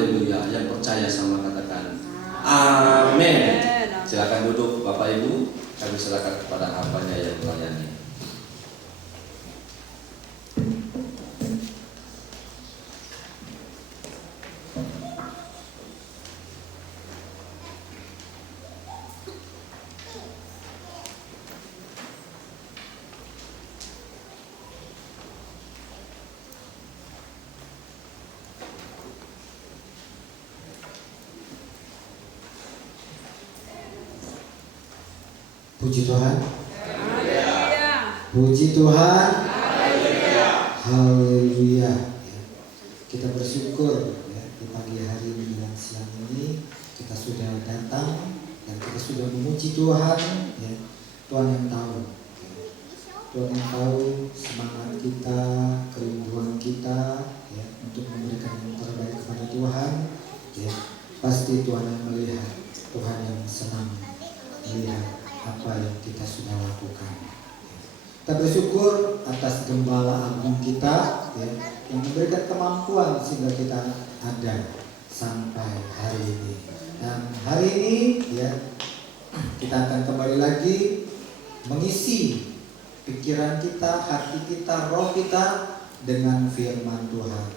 Haleluya. Yang percaya sama katakan amin. Silakan duduk Bapak Ibu. Kami silakan kepada hambanya yang melayani. Puji Tuhan. Puji Tuhan. Haleluya. Kita bersyukur ya, di pagi hari ini dan siang ini kita sudah datang dan kita sudah memuji Tuhan ya. Tuhan yang tahu ya. Tuhan yang tahu semangat kita, kerinduan kita ya, untuk memberikan yang terbaik kepada Tuhan ya. Pasti Tuhan yang melihat, Tuhan yang senang melihat apa yang kita sudah lakukan. Kita bersyukur atas gembala agung kita ya, yang memberikan kemampuan sehingga kita ada sampai hari ini. Dan hari ini ya, kita akan kembali lagi mengisi pikiran kita, hati kita, roh kita dengan firman Tuhan.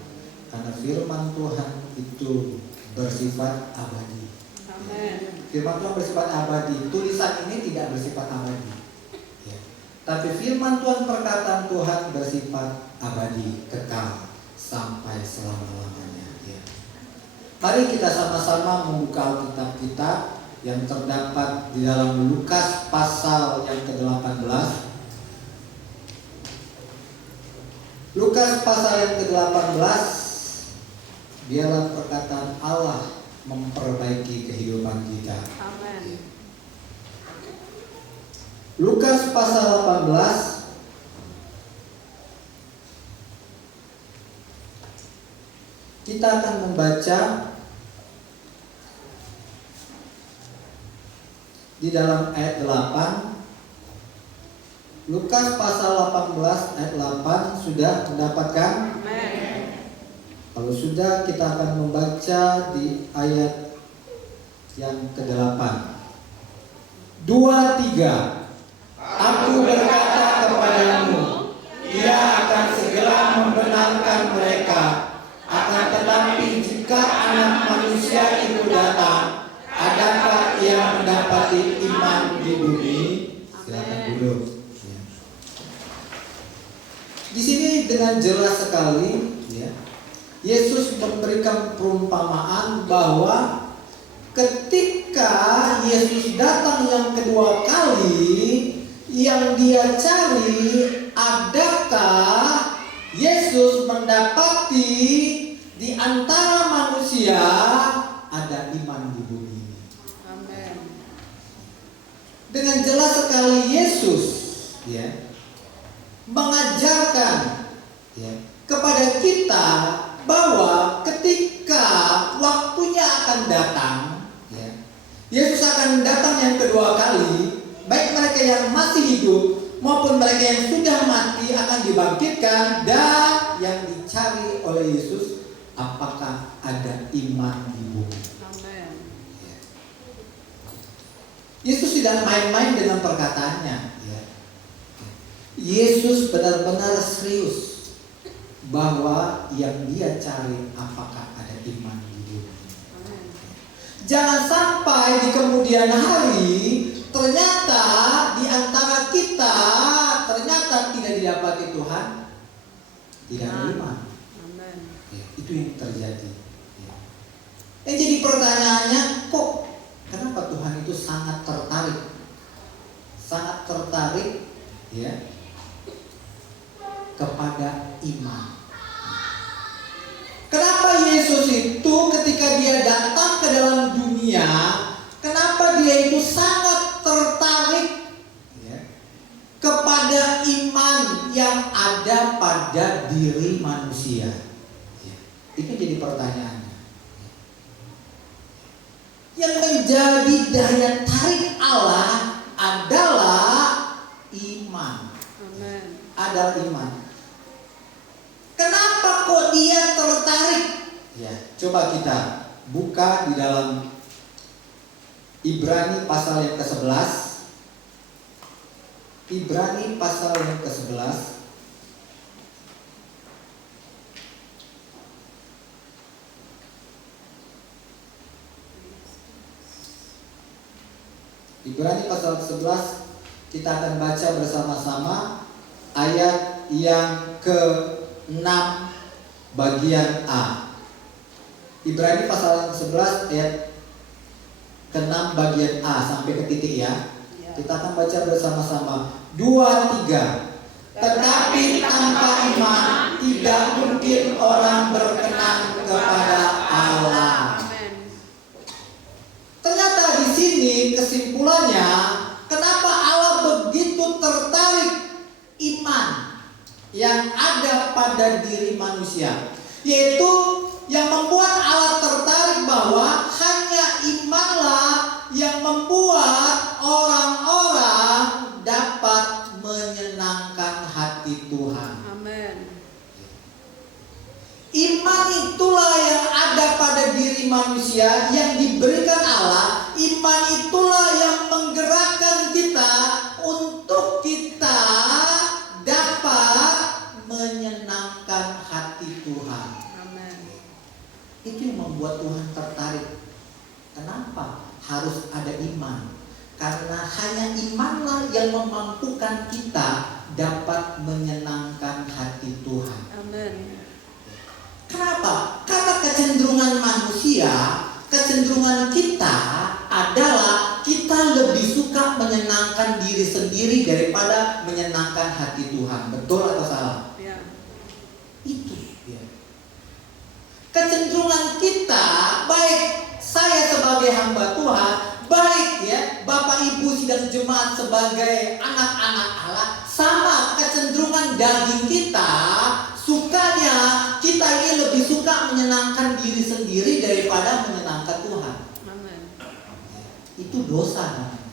Karena firman Tuhan itu bersifat abadi. Amin. Firman Tuhan bersifat abadi. Tulisan ini tidak bersifat abadi ya. Tapi firman Tuhan, perkataan Tuhan bersifat abadi, kekal sampai selama-lamanya ya. Mari kita sama-sama membuka Alkitab kita yang terdapat di dalam Lukas pasal yang ke-18. Lukas pasal yang ke-18. Biarlah perkataan Allah memperbaiki kehidupan kita. Amin. Lukas pasal 18 kita akan membaca di dalam ayat 8. Lukas pasal 18 ayat 8 sudah mendapatkan? Amin. Kalau sudah, kita akan membaca di ayat yang ke-8. 2, 3. Aku berkata kepadamu, ia akan segera membenarkan mereka. Akan tetapi jika Anak Manusia itu datang, adakah ia mendapati iman di bumi? Silakan duduk. Di sini dengan jelas sekali ya, Yesus memberikan perumpamaan bahwa ketika Yesus datang yang kedua kali, yang dia cari, adakah Yesus mendapati di antara manusia ada iman di bumi ini. Amin. Dengan jelas sekali Yesus ya, mengajarkan ya, kepada kita bahwa ketika waktunya akan datang ya, Yesus akan datang yang kedua kali. Baik mereka yang masih hidup maupun mereka yang sudah mati akan dibangkitkan. Dan yang dicari oleh Yesus, apakah ada iman di bumi. Amin. Ya. Yesus tidak main-main dengan perkataannya ya. Yesus benar-benar serius bahwa yang dia cari apakah ada iman di bumi. Jangan sampai di kemudian hari ternyata di antara kita ternyata tidak didapati Tuhan, tidak ada iman. Amin. Ya, itu yang terjadi. Ya. Yang jadi pertanyaannya, kok kenapa Tuhan itu sangat tertarik ya kepada iman. Kenapa Yesus itu ketika dia datang ke dalam dunia, kenapa dia itu sangat tertarik ya, kepada iman yang ada pada diri manusia ya, itu jadi pertanyaannya. Yang menjadi daya tarik Allah adalah iman. Amin. Adalah iman. Kenapa kok dia tertarik? Ya. Coba kita buka di dalam Ibrani pasal yang ke-11. Ibrani pasal yang ke-11. Ibrani pasal 11 kita akan baca bersama-sama ayat yang ke-6 bagian A. Ibrani pasal 11 ayat ke-6 bagian A sampai ke titik ya. Kita akan baca bersama-sama 2, 3. Tetapi tanpa iman tidak mungkin orang berkenan kepada Allah. Ternyata di sini kesimpulannya, kenapa Allah begitu tertarik iman yang ada pada diri manusia, yaitu yang membuat Allah tertarik bahwa hanya imanlah yang membuat orang-orang dapat menyenangkan hati Tuhan. Amin. Iman itulah yang ada pada diri manusia yang diberikan Allah. Iman itulah yang menggerakkan kita untuk kita dapat menyenangkan hati Tuhan. Amin. Itu yang membuat Tuhan tertarik. Kenapa harus ada iman? Karena hanya imanlah yang memampukan kita dapat menyenangkan hati Tuhan. Amin. Kenapa? Karena kecenderungan manusia, kecenderungan kita adalah kita lebih suka menyenangkan diri sendiri daripada menyenangkan hati Tuhan. Betul atau salah? Ya. Itu ya. Kecenderungan kita, baik saya sebagai hamba Tuhan, baik ya Bapak Ibu sidang jemaat sebagai anak-anak Allah, sama kecenderungan daging kita. Sukanya kita ini lebih suka menyenangkan diri sendiri daripada menyenangkan Tuhan. Amin. Itu dosa namanya.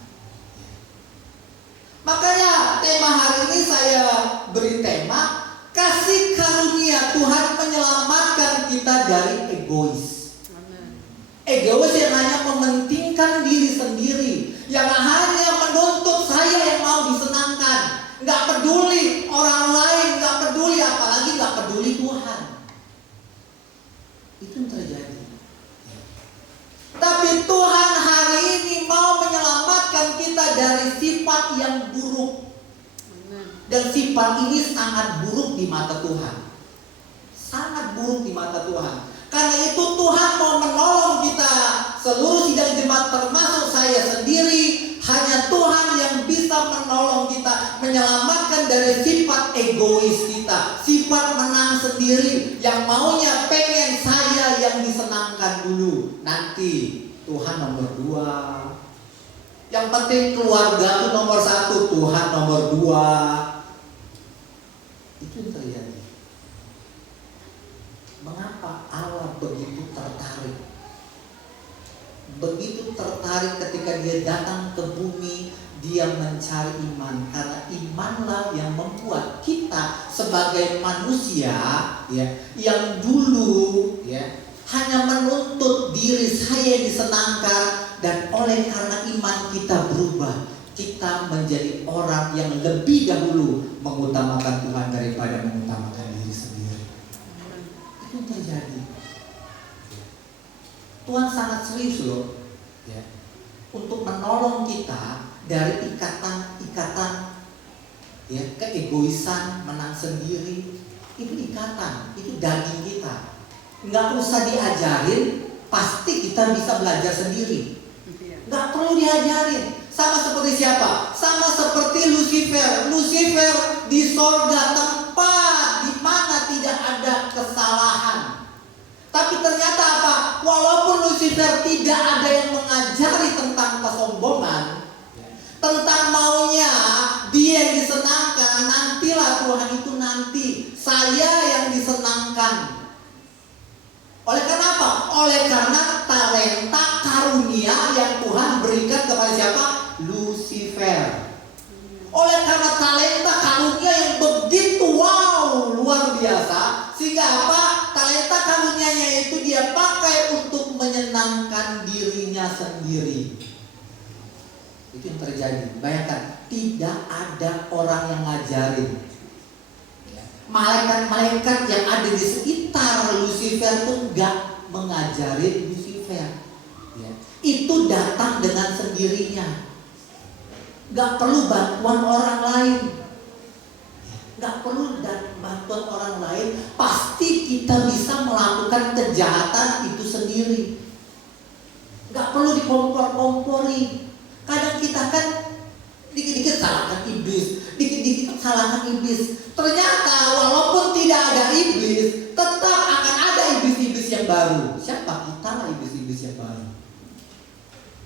Makanya tema hari ini saya beri tema kasih karunia Tuhan menyelamatkan kita dari egois. Amin. Egois yang hanya mementingkan diri sendiri, yang hanya menuntut saya yang mau disenangkan, nggak peduli orang lain, nggak peduli, apalagi nggak peduli Tuhan. Itu yang terjadi. Tapi Tuhan hari ini mau menyelamatkan kita dari sifat yang buruk. Amin. Dan sifat ini sangat buruk di mata Tuhan. Sangat buruk di mata Tuhan. Karena itu Tuhan mau menolong kita seluruh sidang jemaat termasuk saya sendiri. Hanya Tuhan yang bisa menolong kita, menyelamatkan dari sifat egois kita, sifat menang sendiri, yang maunya pengen saya yang disenangkan dulu. Nanti Tuhan nomor 2. Yang penting keluarga itu nomor 1, Tuhan nomor 2. Itu yang terjadi. Mengapa Allah begitu tertarik? Begitu tertarik ketika dia datang ke bumi, dia mencari iman. Karena imanlah yang membuat kita sebagai manusia ya, yang dulu ya hanya menuntut diri saya disenangkan, dan oleh karena iman kita berubah, kita menjadi orang yang lebih dahulu mengutamakan Tuhan daripada mengutamakan diri sendiri. Itu yang terjadi. Tuhan sangat serius loh ya, untuk menolong kita dari ikatan ya, keegoisan, menang sendiri. Itu ikatan, itu daging kita. Nggak usah diajarin, pasti kita bisa belajar sendiri. Nggak perlu diajarin. Sama seperti siapa? Sama seperti Lucifer. Lucifer di sorga, tempat di mana tidak ada kesalahan. Tapi ternyata apa? Walaupun Lucifer tidak ada yang mengajari tentang kesombongan, tentang maunya dia yang disenangkan, nantilah Tuhan itu nanti saya yang disenangkan. Oleh karena apa? Oleh karena talenta karunia yang Tuhan berikan kepada siapa? Lucifer. Oleh karena talenta karunia yang begitu wow, luar biasa, sehingga apa? Talenta karunianya itu dia pakai menyenangkan dirinya sendiri. Itu yang terjadi. Bayangkan, tidak ada orang yang ngajarin. Malaikat-malaikat yang ada di sekitar Lucifer pun gak mengajarin Lucifer. Itu datang dengan sendirinya. Gak perlu bantuan orang lain. Gak perlu bantuan orang lain. Pasti kita bisa melakukan kejahatan itu sendiri. Gak perlu dikompor-kompori. Kadang kita kan dikit-dikit salahkan iblis, dikit-dikit salahkan iblis. Ternyata walaupun tidak ada iblis, tetap akan ada iblis-iblis yang baru. Siapa kita lah iblis-iblis yang baru?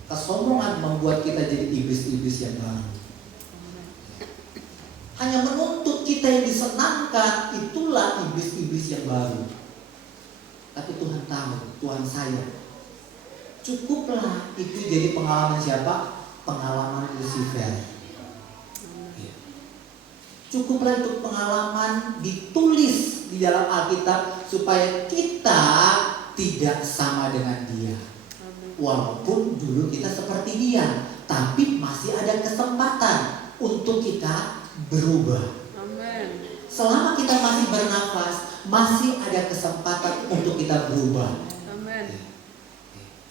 Kesombongan membuat kita jadi iblis-iblis yang baru. Hanya menuntut kita yang disenangkan, itulah iblis-iblis yang baru. Tapi Tuhan tahu, Tuhan sayang. Cukuplah itu jadi pengalaman siapa? Pengalaman Lucifer. Cukuplah itu pengalaman ditulis di dalam Alkitab supaya kita tidak sama dengan dia. Walaupun dulu kita seperti dia, tapi masih ada kesempatan untuk kita berubah. Amin. Selama kita masih bernafas, masih ada kesempatan untuk kita berubah. Amin.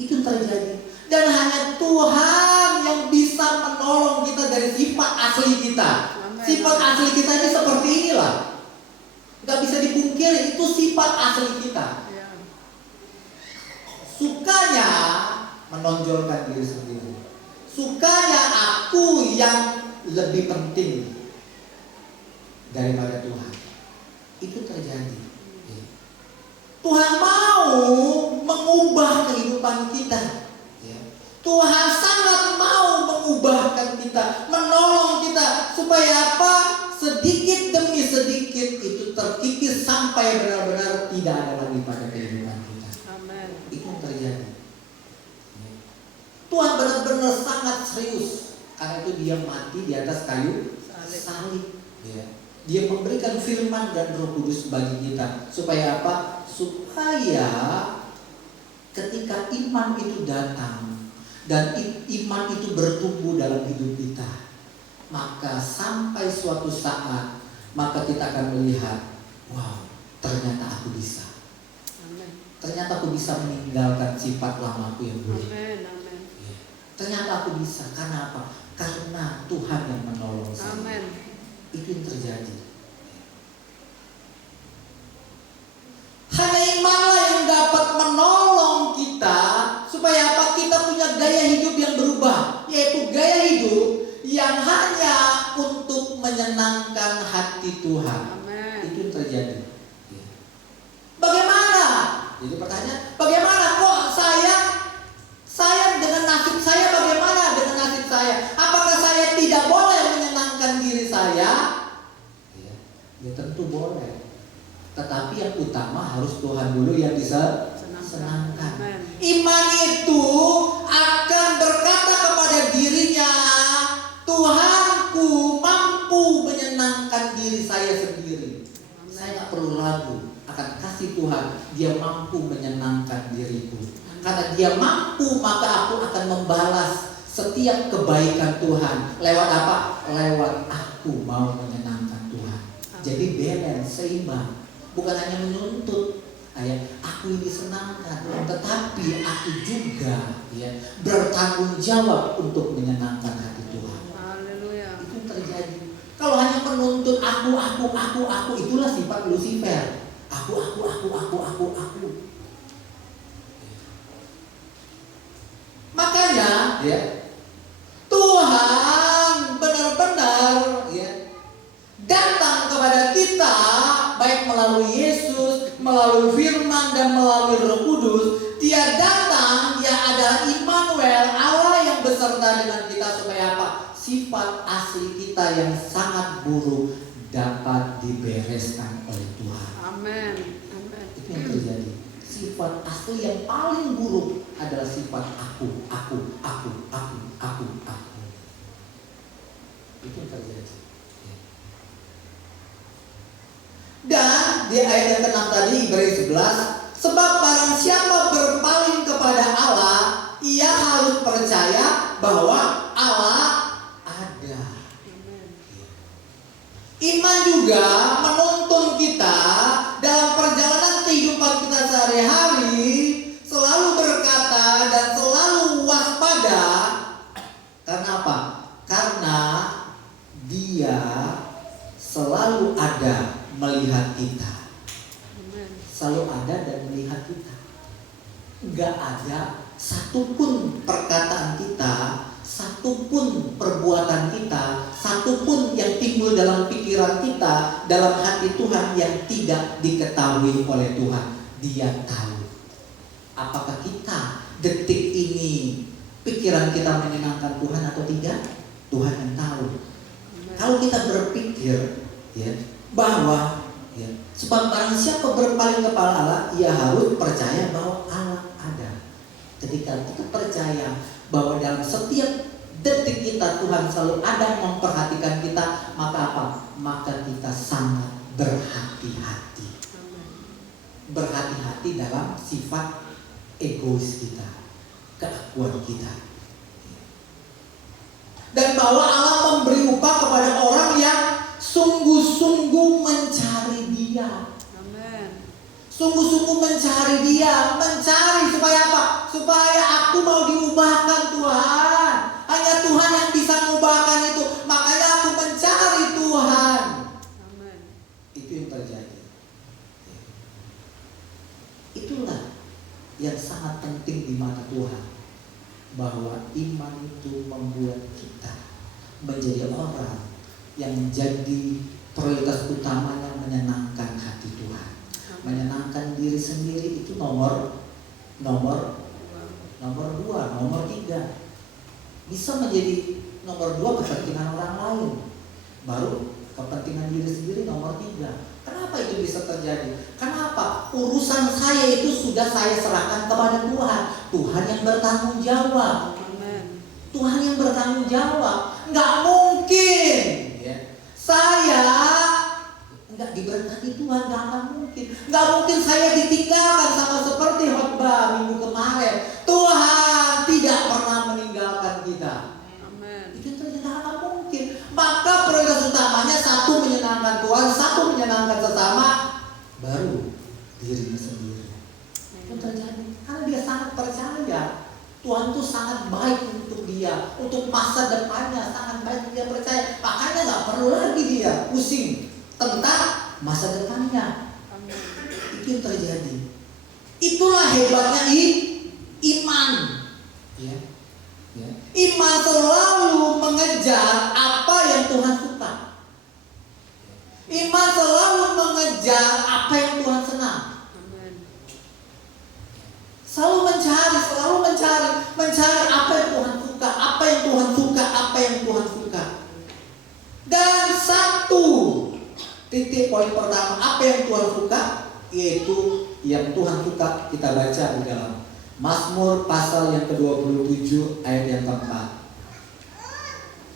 Itu terjadi. Dan hanya Tuhan yang bisa menolong kita dari sifat asli kita. Amin. Sifat asli kita ini seperti inilah. Gak bisa dipungkiri, itu sifat asli kita. Ya. Sukanya menonjolkan diri sendiri. Sukanya aku yang lebih penting daripada Tuhan. Itu terjadi. Tuhan mau mengubah kehidupan kita. Tuhan sangat mau mengubahkan kita, menolong kita supaya apa? Sedikit demi sedikit itu terkikis sampai benar-benar tidak ada lagi pada kehidupan kita. Amin. Itu yang terjadi. Tuhan benar-benar sangat serius, karena itu dia mati di atas kayu salib. Dia memberikan firman dan Roh Kudus bagi kita supaya apa? Supaya ketika iman itu datang dan iman itu bertumbuh dalam hidup kita, maka sampai suatu saat maka kita akan melihat, wow, ternyata aku bisa. Amin. Ternyata aku bisa meninggalkan sifat lamaku yang buruk. Amin. Amin. Ternyata aku bisa. Karena apa? Karena Tuhan yang menolong saya. Amin. Itu yang terjadi. Hanya imanlah yang dapat menolong kita supaya apa? Kita punya gaya hidup yang berubah, yaitu gaya hidup yang hanya untuk menyenangkan hati Tuhan. Amin. Itu yang terjadi. Bagaimana? Jadi pertanyaan, bagaimana kok saya dengan nasib saya, bagaimana dengan nasib saya? Apakah saya tidak boleh menyenangkan diri saya? Ya tentu boleh. Tetapi yang utama harus Tuhan dulu yang bisa senangkan. Iman itu akan berkata kepada dirinya, Tuhanku mampu menyenangkan diri saya sendiri. Saya tak perlu ragu akan kasih Tuhan. Dia mampu menyenangkan diriku. Karena dia mampu, maka aku akan membalas setiap kebaikan Tuhan. Lewat apa? Lewat aku mau menyenangkan Tuhan. Jadi balance, seimbang. Bukan hanya menuntut, aku ini disenangkan, tetapi aku juga bertanggung jawab untuk menyenangkan hati Tuhan. Haleluya. Itu terjadi. Kalau hanya menuntut aku, itulah sifat Lucifer. Aku. Makanya, Tuhan benar-benar datang kepada kita, baik melalui Yesus, melalui firman dan melalui Roh Kudus. Dia datang, dia adalah Immanuel, Allah yang beserta dengan kita supaya apa? Sifat asli kita yang sangat buruk dapat dibereskan oleh Tuhan. Amin. Amin. Itu yang terjadi. Sifat asli yang paling buruk adalah sifat aku. Itu yang terjadi. Dan di ayat yang ke-6 tadi, Ibrani 11, sebab barang siapa berpaling kepada bahwa Allah ada. Amen. Iman juga menuntun kita dalam perjalanan kehidupan kita sehari-hari selalu berkata dan selalu waspada. Karena apa? Karena Dia selalu ada melihat kita. Amen. Selalu ada dan melihat kita. Enggak ada satupun perkataan kita, satupun perbuatan kita, satupun yang timbul dalam pikiran kita, dalam hati Tuhan yang tidak diketahui oleh Tuhan. Dia tahu. Apakah kita detik ini pikiran kita menyenangkan Tuhan atau tidak? Tuhan yang tahu. Amen. Kalau kita berpikir ya bahwa ya, sebab barang siapa berpaling kepada Allah, ia harus percaya bahwa Allah ada. Ketika kita percaya bahwa dalam setiap detik kita Tuhan selalu ada memperhatikan kita, maka apa? Maka kita sangat berhati-hati. Amen. Berhati-hati dalam sifat egois kita, keakuan kita. Dan bahwa Allah memberi upah kepada orang yang sungguh-sungguh mencari Dia. Amen. Sungguh-sungguh mencari Dia. Mencari supaya apa? Supaya aku mau diubahkan Tuhan. Hanya Tuhan yang bisa mengubahkan itu. Makanya aku mencari Tuhan. Amen. Itu yang terjadi. Itulah yang sangat penting di mata Tuhan. Bahwa iman itu membuat kita menjadi orang yang menjadi prioritas utamanya menyenangkan hati Tuhan. Menyenangkan diri sendiri itu nomor 2, nomor 3. Bisa menjadi nomor 2 kepentingan orang lain. Baru kepentingan diri sendiri nomor 3. Kenapa itu bisa terjadi? Kenapa? Urusan saya itu sudah saya serahkan kepada Tuhan. Tuhan yang bertanggung jawab. Amen. Tuhan yang bertanggung jawab. Nggak mungkin ya, saya nggak diberkati Tuhan, nggak akan mungkin. Nggak mungkin saya ditinggalkan sama seperti khotbah minggu kemarin. Tuhan tidak pernah meninggalkan kita. Amen. Itu tidak mungkin. Maka prioritas utamanya satu menyenangkan Tuhan, satu menyenangkan sesama, baru dirinya sendiri. Itu terjadi karena dia sangat percaya Tuhan itu sangat baik untuk dia, untuk masa depannya sangat baik, dia percaya. Makanya nggak perlu lagi dia pusing tentang masa depannya. Amen. Itu yang terjadi. Itulah hebatnya iman. Ya. Ya. Iman selalu mengejar apa yang Tuhan suka. Iman selalu mengejar apa yang Tuhan senang. Amen. Selalu mencari apa yang Tuhan suka, apa yang Tuhan suka, apa yang Tuhan suka. Dan satu titik poin pertama, apa yang Tuhan suka, yaitu yang Tuhan suka kita baca di dalam Mazmur pasal yang ke-27 ayat yang keempat.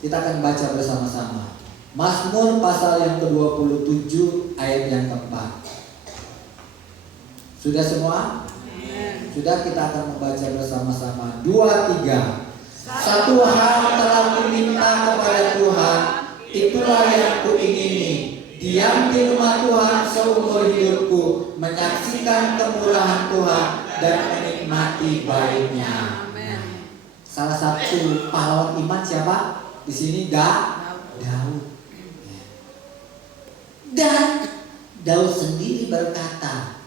Kita akan baca bersama-sama. Mazmur pasal yang ke-27 ayat yang keempat. Sudah semua? Amen. Sudah, kita akan membaca bersama-sama. 2, 3. Satu hal telah kuminta kepada Tuhan, itulah yang kuingini, diam di rumah Tuhan seumur hidupku, menyaksikan kemurahan Tuhan dan menikmati baiknya. Amen. Salah satu pahlawan iman siapa? Di sini Daud. Dan Daud sendiri berkata,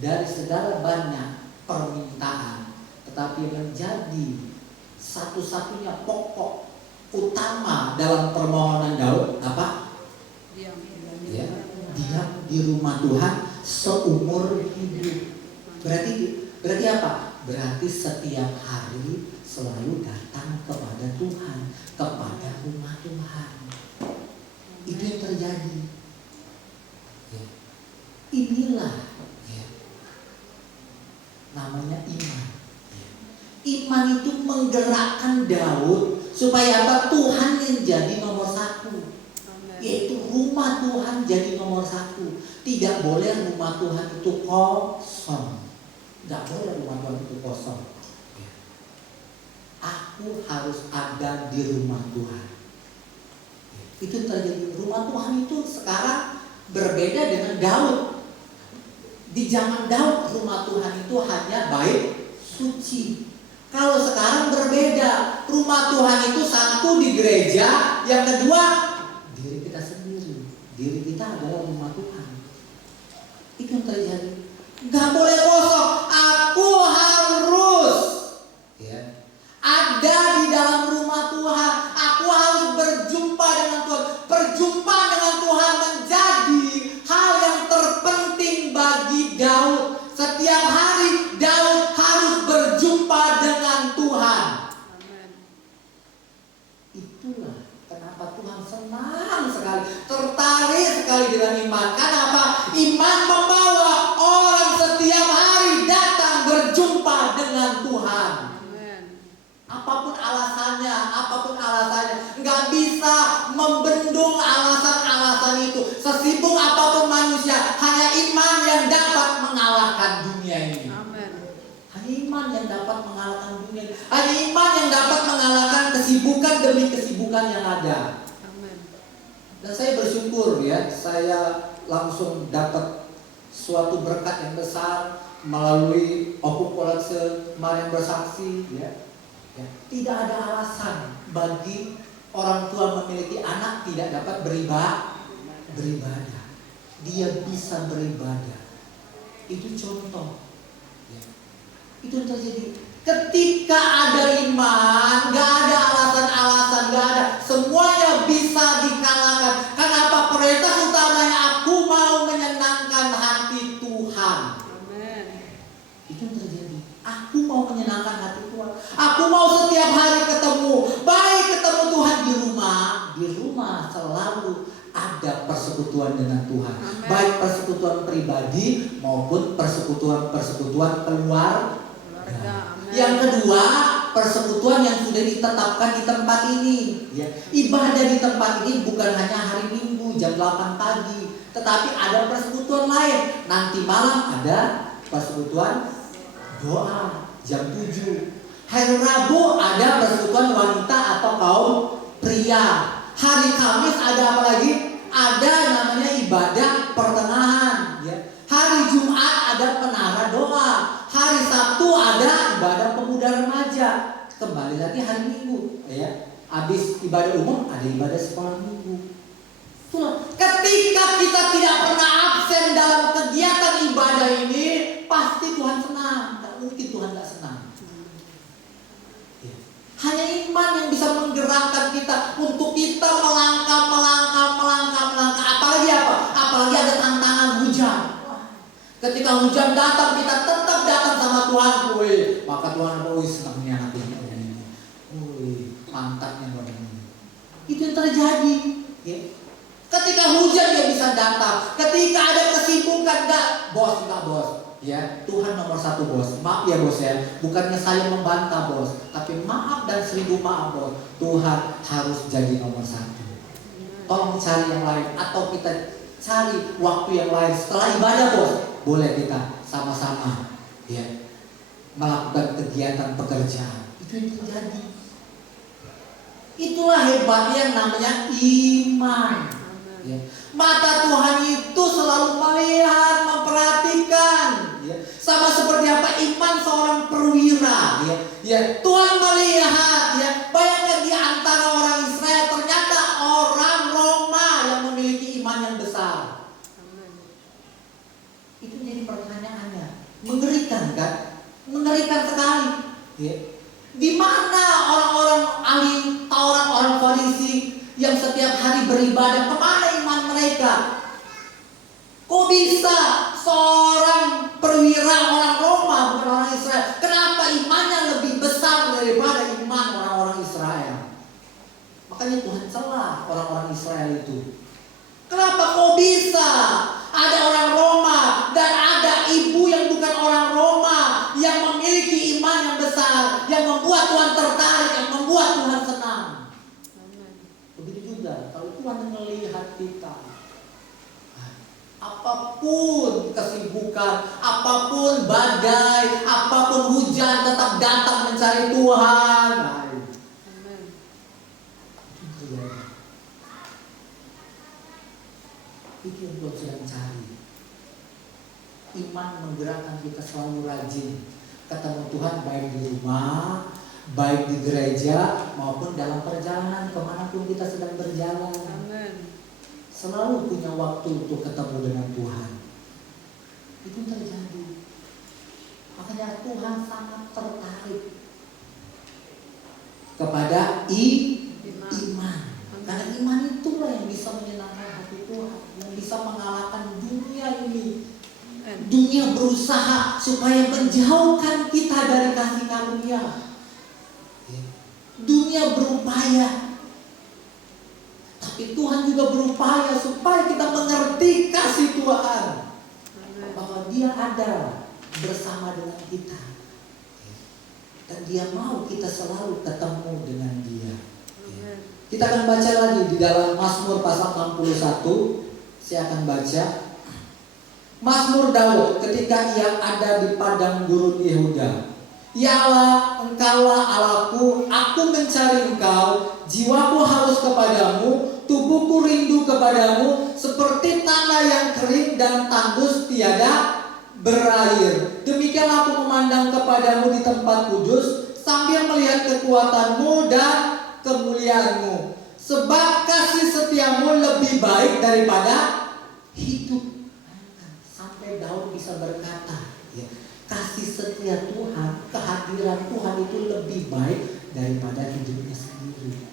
dari segala banyak permintaan, tetapi menjadi satu-satunya pokok utama dalam permohonan Daud apa? Diam. Ya, diam di rumah Tuhan seumur hidup. Berarti apa? Berarti setiap hari selalu datang kepada Tuhan, kepada rumah Tuhan. Itu yang terjadi. Ya. Inilah ya, namanya iman. Ya. Iman itu menggerakkan Daud supaya apa? Tuhan yang jadi nomor 1. Amen. Yaitu rumah Tuhan jadi nomor 1. Tidak boleh rumah Tuhan itu kosong. Tidak boleh rumah Tuhan itu kosong. Aku aku harus ada di rumah Tuhan. Itu terjadi. Rumah Tuhan itu sekarang berbeda dengan Daud. Di zaman Daud rumah Tuhan itu hanya baik, suci. Kalau sekarang berbeda. Rumah Tuhan itu satu di gereja, yang kedua diri kita sendiri. Diri kita adalah rumah Tuhan. Itu yang terjadi. Gak boleh kosong. Aku harus ada di dalam rumah Tuhan. Aku harus berjumpa dengan Tuhan. Berjumpa dengan Tuhan menjadi hal yang terpenting bagi Daud. Setiap hari Daud harus berjumpa dengan Tuhan. Amen. Itulah kenapa Tuhan senang sekali, tertarik sekali dengan iman. Kenapa? Iman membawa orang setiap hari datang berjumpa dengan Tuhan. Amen. Apapun alasannya, nggak bisa membendung alasan-alasan itu. Sesibuk apapun manusia, hanya iman yang dapat mengalahkan dunia ini. Amen. Hanya iman yang dapat mengalahkan dunia ini. Hanya iman yang dapat mengalahkan kesibukan demi kesibukan yang ada. Amen. Dan saya bersyukur ya, saya langsung dapat suatu berkat yang besar melalui Opung Kolase kemarin bersaksi ya. Tidak ada alasan bagi orang tua memiliki anak tidak dapat beribadah. Dia bisa beribadah. Itu contoh. Ya. Itu yang terjadi. Ketika ada iman, gak ada alasan-alasan, gak ada. Semuanya bisa dikalahkan. Kenapa? Prioritas utamanya aku mau menyenangkan hati Tuhan. Amen. Itu yang terjadi. Aku mau menyenangkan hati Tuhan. Aku mau setiap hari ketemu. Baik ketemu Tuhan di rumah. Di rumah selalu ada persekutuan dengan Tuhan. Amen. Baik persekutuan pribadi maupun persekutuan keluarga. Keluarga. Amen. Yang kedua, persekutuan yang sudah ditetapkan di tempat ini. Ya. Ibadah di tempat ini bukan hanya hari Minggu jam 8 pagi, tetapi ada persekutuan lain. Nanti malam ada persekutuan doa jam 7. Hari Rabu ada persekutuan wanita atau kaum pria. Hari Kamis ada apa lagi? Ada namanya ibadah pertengahan. Ya. Hari Jumat ada penara doa. Hari Sabtu ada ibadah pemuda remaja. Kembali lagi hari Minggu. Ya. Habis ibadah umum ada ibadah sekolah minggu. Itulah. Ketika kita tidak pernah absen dalam kegiatan ibadah ini, pasti Tuhan senang. Tak mungkin Tuhan tak senang. Hanya iman yang bisa menggerakkan kita untuk kita melangkah. Apalagi apa? Apalagi ada tantangan hujan. Ketika hujan datang, kita tetap datang sama Tuhan. Woi, maka Tuhan apa? Woi, senangnya anak ini. Woi, mantapnya orang ini. Itu yang terjadi. Ya. Ketika hujan dia bisa datang. Ketika ada kesibukan, enggak bos. Ya, Tuhan nomor 1 bos. Maaf ya bos ya. Bukannya saya membantah bos, tapi maaf dan 1000 maaf bos. Tuhan harus jadi nomor 1. Tolong cari yang lain atau kita cari waktu yang lain setelah ibadah bos. Boleh kita sama-sama ya melakukan kegiatan pekerjaan. Itu yang terjadi. Itulah hebatnya yang namanya iman. Ya. Mata Tuhan itu selalu melihat, memperhatikan. Ya. Sama seperti apa iman seorang perwira. Ya. Ya. Tuhan melihat. Ya. Bayangkan di antara orang Israel ternyata orang Roma yang memiliki iman yang besar. Itu jadi pertanyaannya. Mengerikan kan? Mengerikan sekali. Ya. Di mana orang-orang ahli Taurat, orang Farisi yang setiap hari beribadah, kemana iman mereka? Kok bisa seorang perwira orang Roma, bukan orang Israel, kenapa imannya lebih besar daripada iman orang-orang Israel? Makanya Tuhan celah orang-orang Israel itu. Kenapa kok bisa ada orang Roma dan ada ibu yang bukan orang Roma yang memiliki iman yang besar, yang membuat Tuhan tertarik, yang membuat Tuhan senang? Begitu juga kalau Tuhan melihat kita, apapun kesibukan, apapun badai, apapun hujan, tetap datang mencari Tuhan. iman menggerakkan kita selalu rajin ketemu Tuhan, baik di rumah, baik di gereja, maupun dalam perjalanan kemanapun kita sedang berjalan. Amin. Selalu punya waktu untuk ketemu dengan Tuhan. Itu terjadi. Makanya Tuhan sangat tertarik kepada iman. Karena iman itulah yang bisa menyenangkan hati Tuhan, yang bisa mengalahkan dunia ini. Dunia berusaha supaya menjauhkan kita dari kasih karunia. Dunia berupaya, tapi Tuhan juga berupaya supaya kita mengerti kasih Tuhan, bahwa Dia ada bersama dengan kita, dan Dia mau kita selalu ketemu dengan Dia. Kita akan baca lagi di dalam Mazmur pasal 61. Saya akan baca Mazmur Daud ketika ia ada di padang gurun Yehuda. Ya Allah, Engkaulah Allahku, aku mencari Engkau, jiwaku haus kepadamu, tubuhku rindu kepadamu, seperti tanah yang kering dan tandus tiada berair. Demikian aku memandang kepadamu di tempat kudus, sambil melihat kekuatanmu dan kemuliaanmu. Sebab kasih setiamu lebih baik daripada hidup. Sampai Daud bisa berkata, ya, kasih setia Tuhan, kehadiran Tuhan itu lebih baik daripada hidupnya sendiri.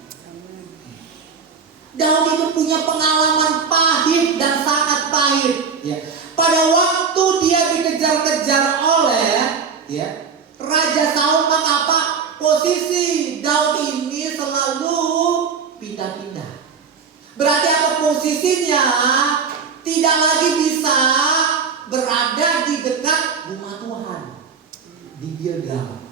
Daud itu punya pengalaman pahit dan sangat pahit. Ya. Pada waktu dia dikejar-kejar oleh Raja Saul, maka apa? Posisi Daud ini selalu pindah-pindah. Berarti apa posisinya? Tidak lagi bisa berada di dekat rumah Tuhan, di Gilgal.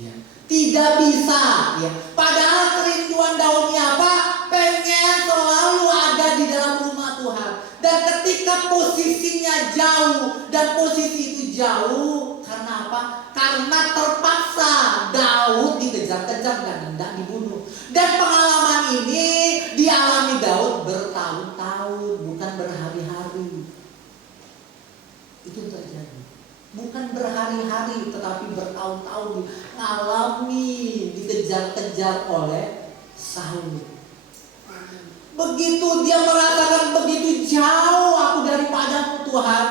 Ya. Tidak bisa. Ya. Padahal kerinduan Daudnya apa? Pengen selalu ada di dalam rumah Tuhan. Dan ketika posisinya jauh, dan posisi itu jauh karena apa? Karena terpaksa Daud dikejar-kejar dan hendak dibunuh. Dan pengalaman ini dialami Daud bertahun-tahun, bukan berhari-hari. Itu terjadi. Bukan berhari-hari, tetapi bertahun-tahun mengalami dikejar-kejar oleh Saul. Begitu dia merasakan begitu jauh aku daripadamu Tuhan.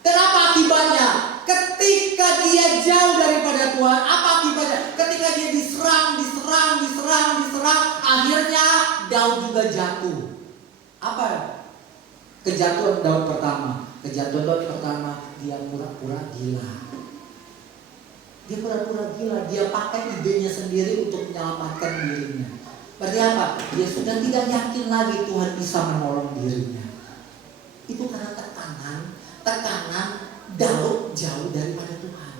Kenapa akibatnya? Ketika dia jauh daripada Tuhan, apa akibatnya? Ketika dia diserang, akhirnya Daud juga jatuh. Apa kejatuhan Daud pertama? Kejatuhan Daud pertama, dia pura-pura gila. Dia pura-pura gila, dia pakai idenya sendiri untuk menyelamatkan dirinya. Berarti apa? Dia sudah tidak yakin lagi Tuhan bisa menolong dirinya. Itu karena tekanan Daud jauh daripada Tuhan.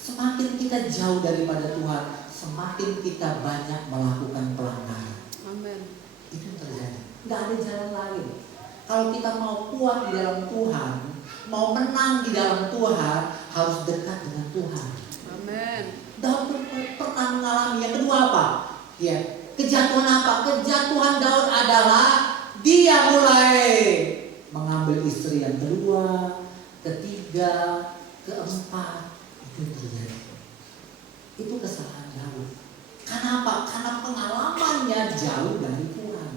Semakin kita jauh daripada Tuhan, semakin kita banyak melakukan pelanggaran. Amin. Itu yang terjadi. Nggak ada jalan lain. Kalau kita mau kuat di dalam Tuhan, mau menang di dalam Tuhan, harus dekat dengan Tuhan. Amin. Daud pernah mengalami. Yang kedua apa? Ya, kejatuhan apa? Kejatuhan Daud adalah dia mulai mengambil istri yang kedua, ketiga, keempat. Itu terjadi. Itu kesalahan Daud. Karena apa? Karena pengalamannya jauh dari Tuhan.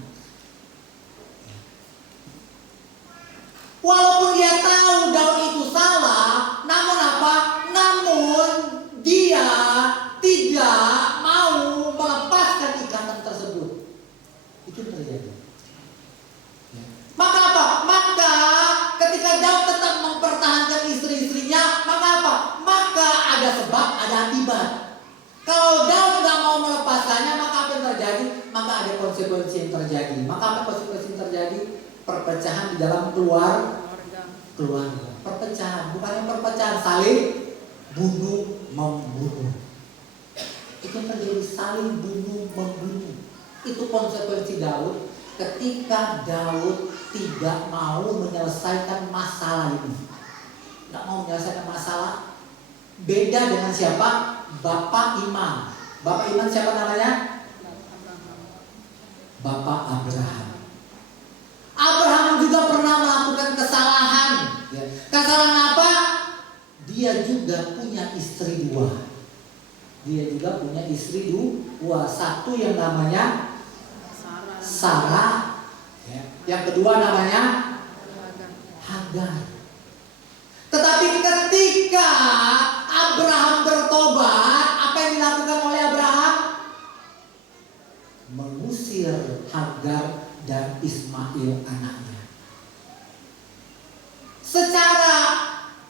Walaupun dia tahu Daud itu salah, namun apa? Namun dia tidak mau melepaskan ikatan tersebut. Itu terjadi. Ya. Maka apa? Maka ketika Daud tetap mempertahankan istri-istrinya, maka apa? Maka ada sebab, ada akibat. Kalau Daud nggak mau melepaskannya, maka apa yang terjadi? Maka ada konsekuensi yang terjadi. Maka apa konsekuensi yang terjadi? Perpecahan di dalam keluarga. Perpecahan, bukannya perpecahan, saling bunuh membunuh. Itu terjadi, saling bunuh membunuh. Itu konsekuensi Daud ketika Daud tidak mau menyelesaikan masalah ini. Tidak mau menyelesaikan masalah. Beda dengan siapa? Bapak Iman. Bapak Iman siapa namanya? Bapak Abraham. Abraham juga pernah melakukan kesalahan. Ya. Kesalahan apa? Dia juga punya istri dua. Dia juga punya istri dua. Satu yang namanya Sarah. Ya. Yang kedua namanya Hagar. Tetapi ketika Abraham bertobat, apa yang dilakukan oleh Abraham? Mengusir Hagar dan Ismail anaknya. Secara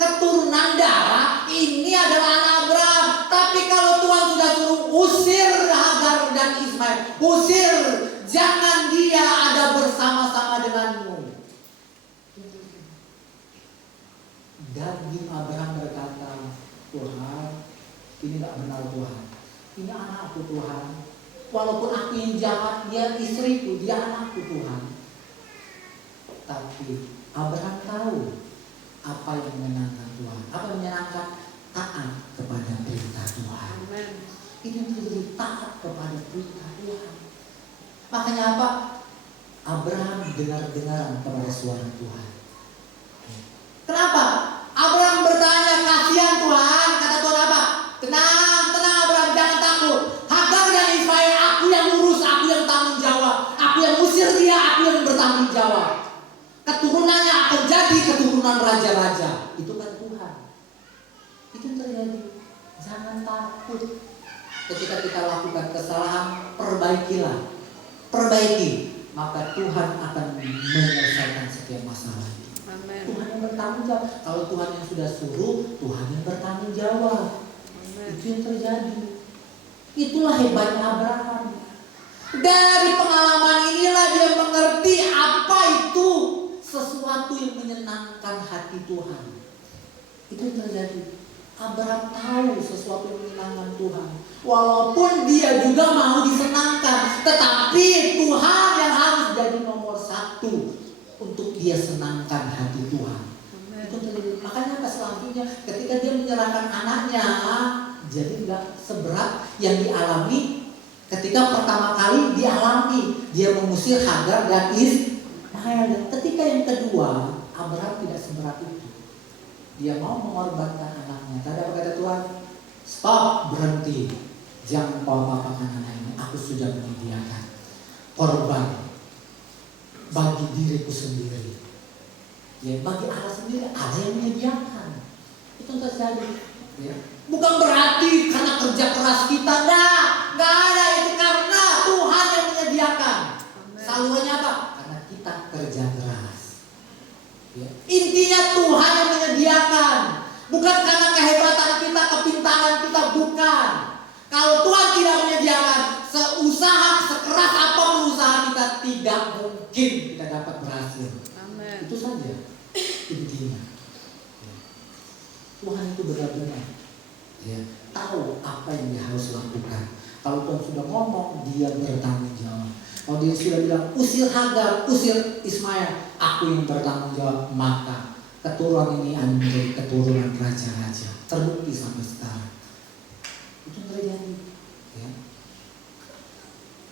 keturunan darah ini adalah anak Abraham. Tapi kalau Tuhan sudah suruh usir Hagar dan Ismail, usir, jangan dia ada bersama-sama denganmu. Daging Abraham berkata, Tuhan, ini gak benar Tuhan. Ini anakku Tuhan. Walaupun aku yang jahat, dia istriku, dia anakku Tuhan. Tapi Abraham tahu apa yang menyenangkan Tuhan. Apa yang menyenangkan? Taat kepada perintah Tuhan. Amen. Itu terjadi taat kepada perintah Tuhan. Makanya apa? Abraham dengar-dengaran kepada suara Tuhan. Kenapa? Abraham bertanya, kasihan Tuhan. Kata Tuhan apa? Tenang, tenang Abraham, jangan takut. Hagar dan Ismail aku yang urus, aku yang tanggung jawab. Aku yang usir dia, aku yang bertanggung jawab. Keturunannya akan jadi keturunan raja-raja. Itu kan Tuhan. Itu yang terjadi. Jangan takut. Ketika kita lakukan kesalahan, perbaikilah. Perbaiki. Maka Tuhan akan menyelesaikan setiap masalah. Amen. Tuhan yang bertanggung jawab. Kalau Tuhan yang sudah suruh, Tuhan yang bertanggung jawab. Amen. Itu yang terjadi. Itulah hebatnya Abraham. Dari pengalaman inilah dia mengerti apa itu sesuatu yang menyenangkan hati Tuhan. Itu yang terjadi. Abraham tahu sesuatu yang menyenangkan Tuhan. Walaupun dia juga mau disenangkan, tetapi Tuhan yang harus jadi nomor satu untuk dia senangkan hati Tuhan. Amen. Itu terjadi. Makanya apa selanjutnya ketika dia menyerahkan anaknya, jadi nggak seberat yang dialami ketika pertama kali dialami dia mengusir Hagar dan Ismail. Dan ketika yang kedua, Abraham tidak seberat itu. Dia mau mengorbankan anaknya. Tadi apa kata Tuhan? Stop, berhenti. Jangan kau apa-apakan anak ini. Aku sudah menyediakan korban bagi diriku sendiri. Ya, bagi Allah sendiri ada yang menyediakan. Itu terjadi. Ya. Bukan berarti karena kerja keras kita, nggak ada, itu karena Tuhan yang menyediakan. Salurannya apa? Karena kita kerja keras. Ya. Intinya Tuhan yang menyediakan, bukan karena kehebatan kita, kepintaran kita, bukan. Kalau Tuhan tidak menyediakan, seusaha sekeras apapun usaha kita, tidak mungkin kita dapat berhasil. Amen. Itu saja intinya. Ya. Tuhan itu benar-benar ya, tahu apa yang dia harus lakukan. Kalau Tuhan sudah ngomong, dia bertanggung jawab. Kalau dia sudah bilang usir Hagar, usir Ismail, aku yang bertanggung jawab, maka keturunan ini akan menjadi keturunan raja-raja. Terbukti sampai sekarang. Itu terjadi. Ya.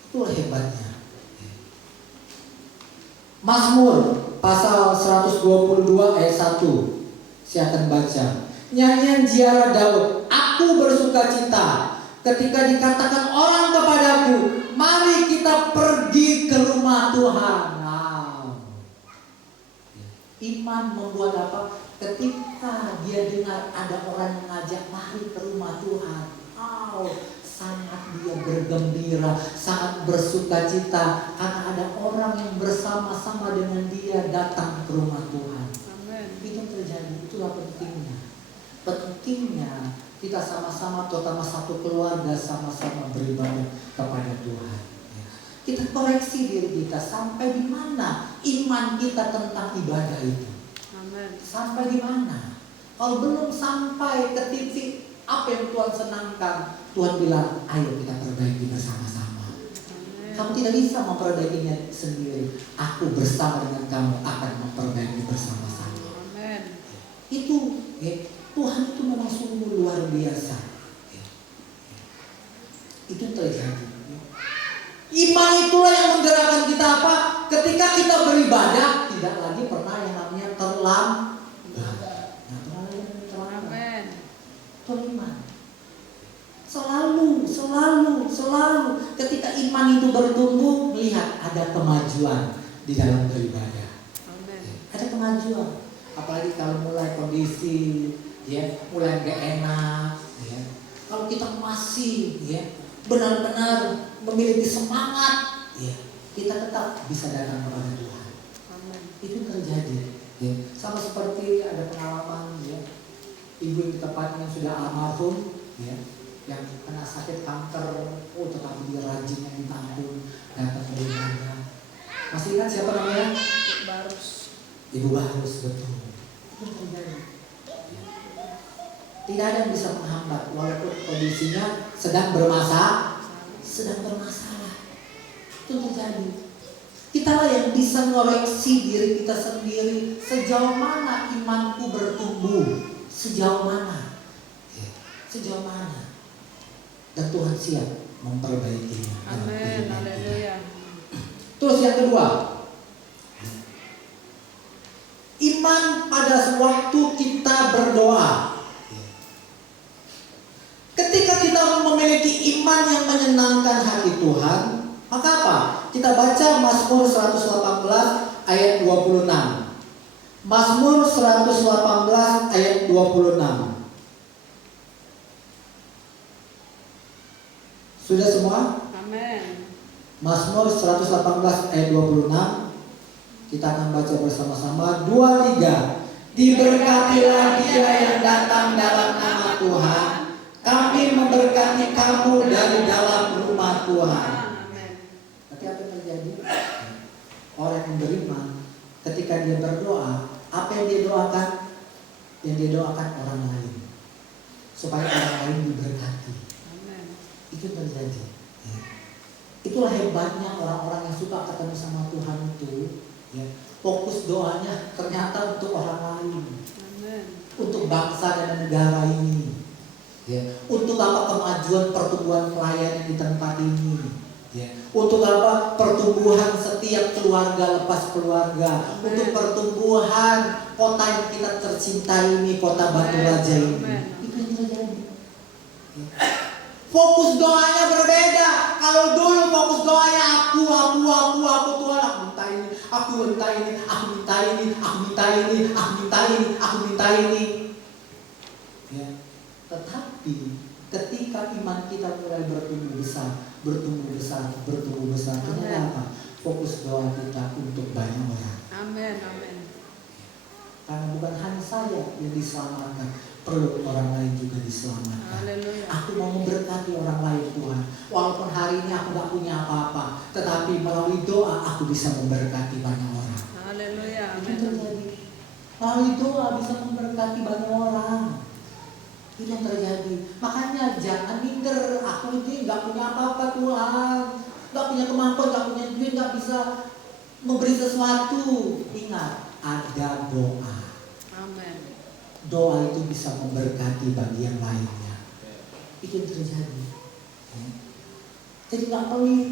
Itulah hebatnya. Ya. Mazmur pasal 122 ayat 1. Saya akan baca. Nyanyian ziarah Daud. Aku bersuka cita ketika dikatakan orang kepadaku, mari kita pergi ke rumah Tuhan. Wow. Iman membuat apa? Ketika dia dengar ada orang mengajak mari ke rumah Tuhan. Wow. Sangat dia bergembira, sangat bersuka cita karena ada orang yang bersama-sama dengan dia datang ke rumah Tuhan. Amen. Itu terjadi, itulah pentingnya. Pentingnya kita sama-sama, terutama satu keluarga, sama-sama beribadah kepada Tuhan. Kita koreksi diri kita sampai di mana iman kita tentang ibadah itu. Amen. Sampai di mana? Kalau belum sampai ke titik apa yang Tuhan senangkan, Tuhan bilang, ayo kita perbaiki bersama-sama. Amen. Kamu tidak bisa memperbaikinya sendiri. Aku bersama dengan kamu akan memperbaiki bersama-sama. Amen. Itu ya, Tuhan itu memang sungguh luar biasa. Ya. Itu terjadi. Iman itulah yang menggerakkan kita apa? Ketika kita beribadah, tidak lagi pernah yang namanya terlambat. Tuhan iman. Selalu ketika iman itu bertumbuh, melihat ada kemajuan di dalam beribadah. Ada kemajuan. Apalagi kalau mulai kondisi mulai gak enak, kalau kita masih benar-benar memiliki semangat, kita tetap bisa datang kepada Tuhan. Itu terjadi. Sama seperti ada pengalaman ibu yang tepatnya yang sudah almarhum, yang kena sakit kanker, tetapi dia rajin yang ditanggung, datang ke rumahnya. Masih ingat siapa namanya? Ibu Barus, betul. Itu terjadi. Tidak ada yang bisa menghambat walaupun kondisinya sedang bermasalah. Itu terjadi. Kitalah yang bisa mengoreksi diri kita sendiri, sejauh mana imanku bertumbuh, sejauh mana. Dan Tuhan siap memperbaikinya. Amin. Haleluya. Terus yang kedua, iman pada waktu kita berdoa. Ketika kita memiliki iman yang menyenangkan hati Tuhan, maka apa? Kita baca Mazmur 118 ayat 26. Mazmur 118 ayat 26. Sudah semua? Amin. Mazmur 118 ayat 26. Kita akan baca bersama-sama. 2, 3. Diberkatilah dia yang datang dalam nama Tuhan. Kami memberkati kamu dari dalam rumah Tuhan. Tapi apa yang terjadi? Orang yang beriman ketika dia berdoa, apa yang dia doakan? Yang dia doakan orang lain, supaya orang lain diberkati. Itu terjadi. Itulah hebatnya orang-orang yang suka ketemu sama Tuhan itu. Fokus doanya ternyata untuk orang lain, untuk bangsa dan negara ini. Untuk apa? Kemajuan pertumbuhan pelayanan di tempat ini. Untuk apa? Pertumbuhan setiap keluarga lepas keluarga. Untuk pertumbuhan kota yang kita tercinta ini, kota Batu Raja ini. Itu yang terjadi. Fokus doanya berbeda. Kalau dulu fokus doanya aku Tuhan, aku minta ini. Tetapi ketika iman kita mulai bertumbuh besar, ternyata apa? Fokus doa kita untuk banyak orang. Amin. Karena bukan hanya saya yang diselamatkan, perlu orang lain juga diselamatkan. Haleluya. Aku mau memberkati orang lain Tuhan. Walaupun hari ini aku gak punya apa-apa, tetapi melalui doa aku bisa memberkati banyak orang. Haleluya. Itu terjadi. Melalui doa bisa memberkati banyak orang. Itu yang terjadi. Makanya jangan minder. Aku ini gak punya apa-apa Tuhan, gak punya kemampuan, gak punya duit, gak bisa memberi sesuatu. Ingat, ada doa. Amin. Doa itu bisa memberkati bagi yang lainnya. Itu yang terjadi. Jadi nggak pelit,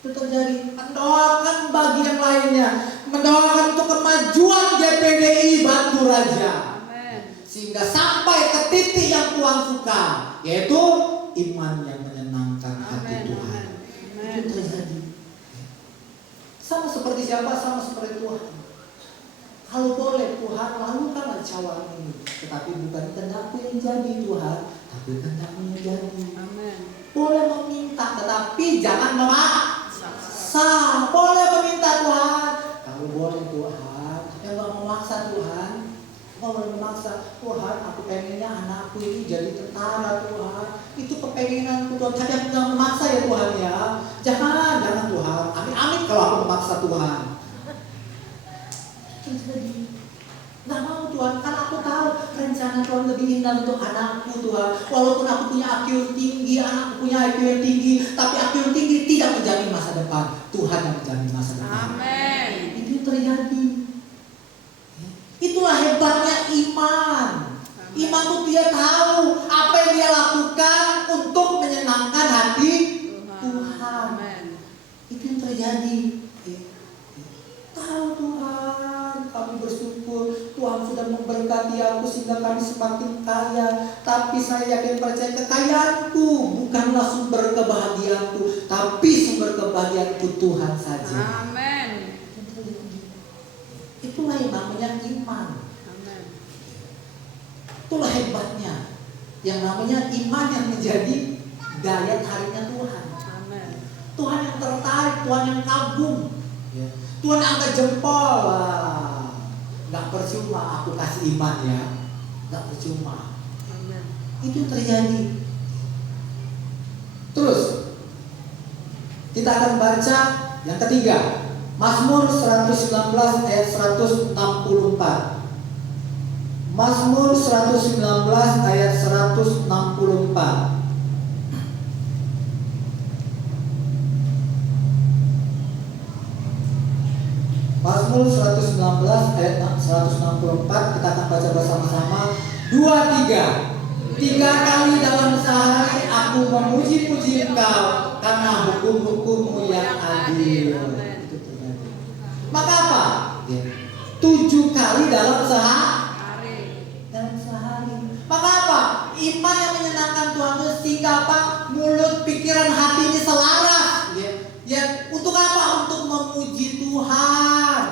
itu terjadi. Mendoakan bagi yang lainnya, mendoakan untuk kemajuan GPDI Batu Raja. Amin. Sehingga sampai ke titik yang Tuhan suka, yaitu iman yang menyenangkan hati Tuhan. Itu terjadi. Sama seperti siapa? Sama seperti Tuhan. Kalau boleh Tuhan, lakukanlah cawan ini. Tetapi bukan kehendakku yang jadi Tuhan, tapi kehendakmu yang jadi. Amin. Boleh meminta, tetapi jangan memaksa. Boleh meminta Tuhan. Kalau boleh Tuhan, yang gak memaksa Tuhan. Kalau boleh memaksa Tuhan, aku pengennya anakku ini jadi tentara Tuhan. Itu kepengenanku Tuhan. Tapi aku gak memaksa ya Tuhan ya. Jangan Tuhan. Amin kalau aku memaksa Tuhan. Jadi nggak mau Tuhan, karena aku tahu rencana Tuhan lebih indah untuk anakku Tuhan. Walaupun aku punya IQ tinggi, anakku punya IQ yang tinggi, tapi IQ yang tinggi tidak menjamin masa depan. Tuhan yang menjamin masa depan. Amin. Itu terjadi. Itulah hebatnya iman. Iman itu dia tahu apa yang dia lakukan untuk menyenangkan hati Tuhan. Itu yang terjadi. Tahu Tuhan, kami bersyukur Tuhan sudah memberkati aku sehingga kami semakin kaya. Tapi saya yakin percaya kekayaanku bukanlah sumber kebahagiaanku, tapi sumber kebahagiaanku Tuhan saja. Amin. Itulah yang namanya iman. Amin. Itulah hebatnya. Yang namanya iman yang menjadi daya tariknya Tuhan. Amin. Tuhan yang tertarik, Tuhan yang kagum. Ya. Tuhan yang angkat jempol. Nggak percuma aku kasih iman ya. Nggak percuma. Amin. Itu terjadi. Terus kita akan baca yang ketiga, Mazmur 119 ayat 164. Mazmur 119 ayat 164. Mazmur 119 ayat 164, kita akan baca bersama-sama. 2, 3. 3 kali dalam sehari aku memuji-puji Engkau karena hukum-hukum-Mu yang adil. Itu terjadi. Maka apa? 7 kali dalam sehari. Dalam sehari. Maka apa? Iman yang menyenangkan Tuhan itu sehingga apa? Mulut, pikiran, hati ini selaras. Ya, untuk apa? Untuk memuji Tuhan.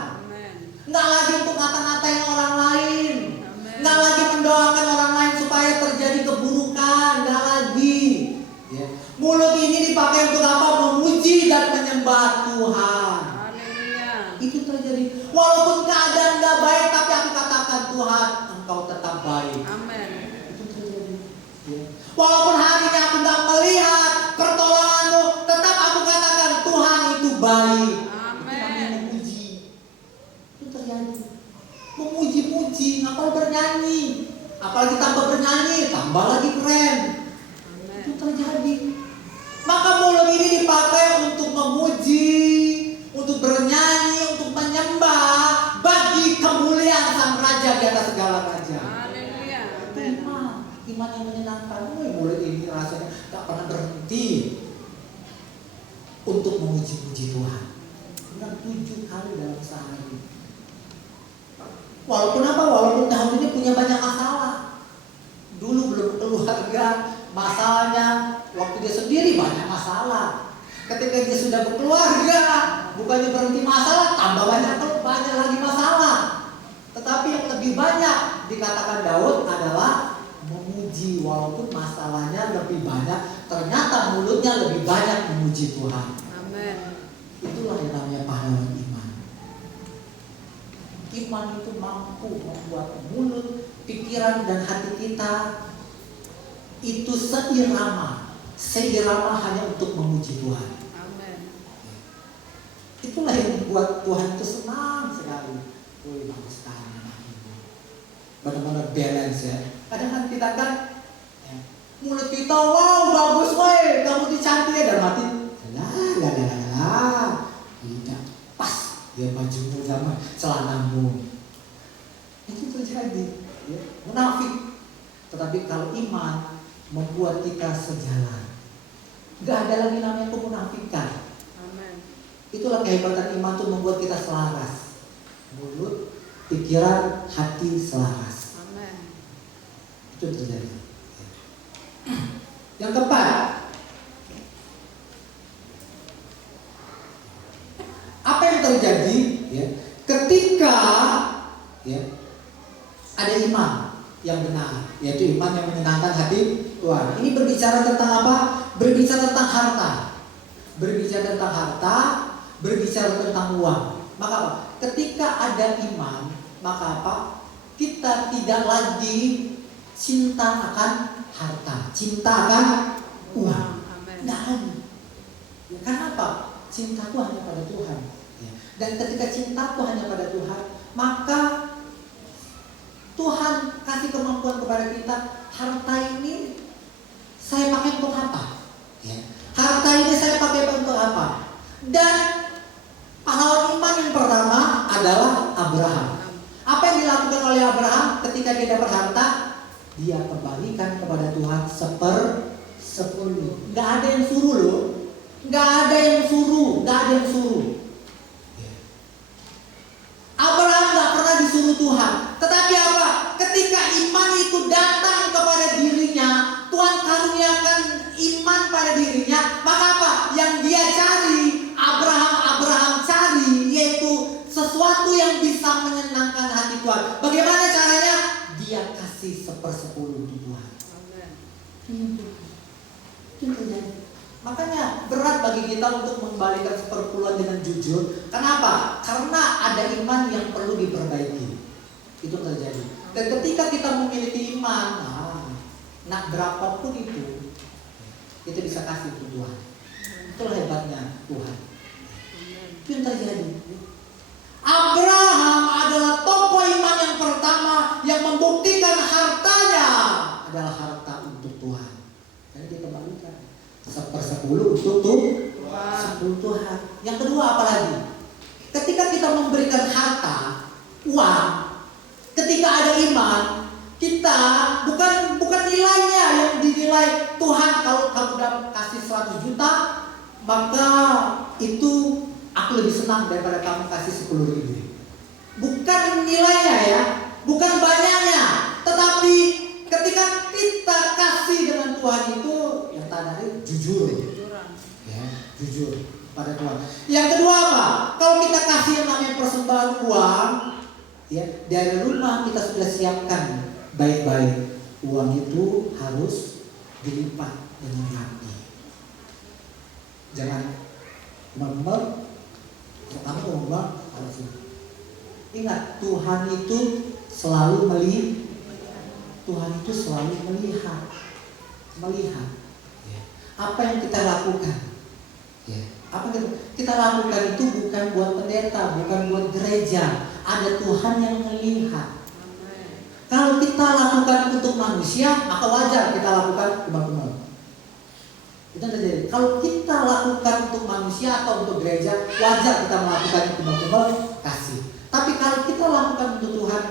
Nggak lagi untuk ngata-ngatain orang lain. Nggak lagi mendoakan orang lain supaya terjadi keburukan. Nggak lagi. Ya. Mulut ini dipakai untuk apa? Memuji dan menyembah Tuhan. Itu terjadi. Walaupun keadaan nggak baik, tapi aku katakan Tuhan, Engkau tetap baik. Amin. Itu terjadi. Ya. Walaupun hari ini aku nggak melihat pertolongan-Mu, tetap aku katakan Tuhan itu baik. Amin. Memuji. Itu terjadi. Memuji-muji, ngapal bernyanyi. Apalagi tambah bernyanyi, tambah lagi keren. Itu terjadi. Maka mulut ini dipakai untuk memuji, untuk bernyanyi, untuk menyembah bagi kemuliaan Sang Raja di atas segala raja. Haleluya. Itu iman yang menyenangkan. Mulut ini rasanya tak pernah berhenti untuk memuji-muji Tuhan. Benar 7 kali dalam sehari. Walaupun apa? Walaupun tahun ini punya banyak masalah. Dulu belum keluarga, masalahnya waktu dia sendiri banyak masalah. Ketika dia sudah berkeluarga, bukannya berhenti masalah, tambah banyak lagi masalah. Tetapi yang lebih banyak dikatakan Daud adalah memuji, walaupun masalahnya lebih banyak, ternyata mulutnya lebih banyak memuji Tuhan. Amin. Itulah yang namanya pahlawan iman. Iman itu mampu membuat mulut, pikiran dan hati kita itu seirama hanya untuk memuji Tuhan. Amin. Itulah yang membuat Tuhan itu senang sekali. Wih, bagus sekali. Benar-benar balance ya. Kadang kan kita kan ya, mulut kita wow bagus weh, kamu dicantik ya, dan hati tidak pas ya bajumu sama celanamu. Itu terjadi ya, munafik. Tetapi kalau iman membuat kita sejalan, nggak ada lagi namanya kemunafikan. Amin. Itulah kehebatan iman itu membuat kita selaras, mulut, pikiran, hati selaras. Amin. Itu terjadi. Yang keempat, apa yang terjadi ya, ketika ya, ada iman yang benar, yaitu iman yang menyenangkan hati Tuhan. Ini berbicara tentang apa? Berbicara tentang harta. Berbicara tentang harta, berbicara tentang uang. Maka apa? Ketika ada iman, maka apa? Kita tidak lagi cinta akan harta, cinta akan uang. Amin. Tidak lagi. Ya, karena apa? Cintaku hanya pada Tuhan. Ya. Dan ketika cintaku hanya pada Tuhan, maka Tuhan kasih kemampuan kepada kita. Harta ini saya pakai untuk apa? Ya. Harta ini saya pakai untuk apa? Dan pahlawan iman yang pertama adalah Abraham. Apa yang dilakukan oleh Abraham ketika dia dapat harta? Dia kembalikan kepada Tuhan 1/10. Gak ada yang suruh loh. Gak ada yang suruh. Abraham gak pernah disuruh Tuhan. Tetapi apa? Ketika 1/10 untuk Tuhan. Amin. Itu yang terjadi. Makanya berat bagi kita untuk mengembalikan 1/10 dengan jujur. Kenapa? Karena ada iman yang perlu diperbaiki. Itu yang terjadi. Dan ketika kita memiliki iman, nak berapapun itu, kita bisa kasih untuk Tuhan. Itulah hebatnya Tuhan. Itu yang terjadi. Abraham adalah tokoh iman yang pertama yang membuktikan hartanya adalah harta untuk Tuhan. Jadi dia kembalikan 1/10 untuk Tuhan. Yang kedua apa lagi? Ketika kita memberikan harta, uang, ketika ada iman, kita bukan nilainya yang dinilai Tuhan. Kalau kamu udah kasih 100 juta, maka itu aku lebih senang daripada kamu kasih 10.000. Bukan nilainya ya, bukan banyaknya, tetapi ketika kita kasih dengan Tuhan itu yang tandanya jujur, ya, jujur pada Tuhan. Yang kedua apa? Kalau kita kasih yang namanya persembahan uang, ya, dari rumah kita sudah siapkan baik-baik. Uang itu harus dilipat dengan rapi. Jangan memel. Kamu ngomong harus ingat Tuhan itu selalu melihat, ya. Apa yang kita lakukan, ya. Apa yang kita lakukan itu bukan buat pendeta, bukan buat gereja. Ada Tuhan yang melihat. Kalau kita lakukan untuk manusia, maka wajar kita lakukan kebal-kebal. Itu terjadi. Kalau kita lakukan untuk manusia atau untuk gereja, wajar kita melakukan kebal-kebal kasih. Tapi kalau kita lakukan untuk Tuhan,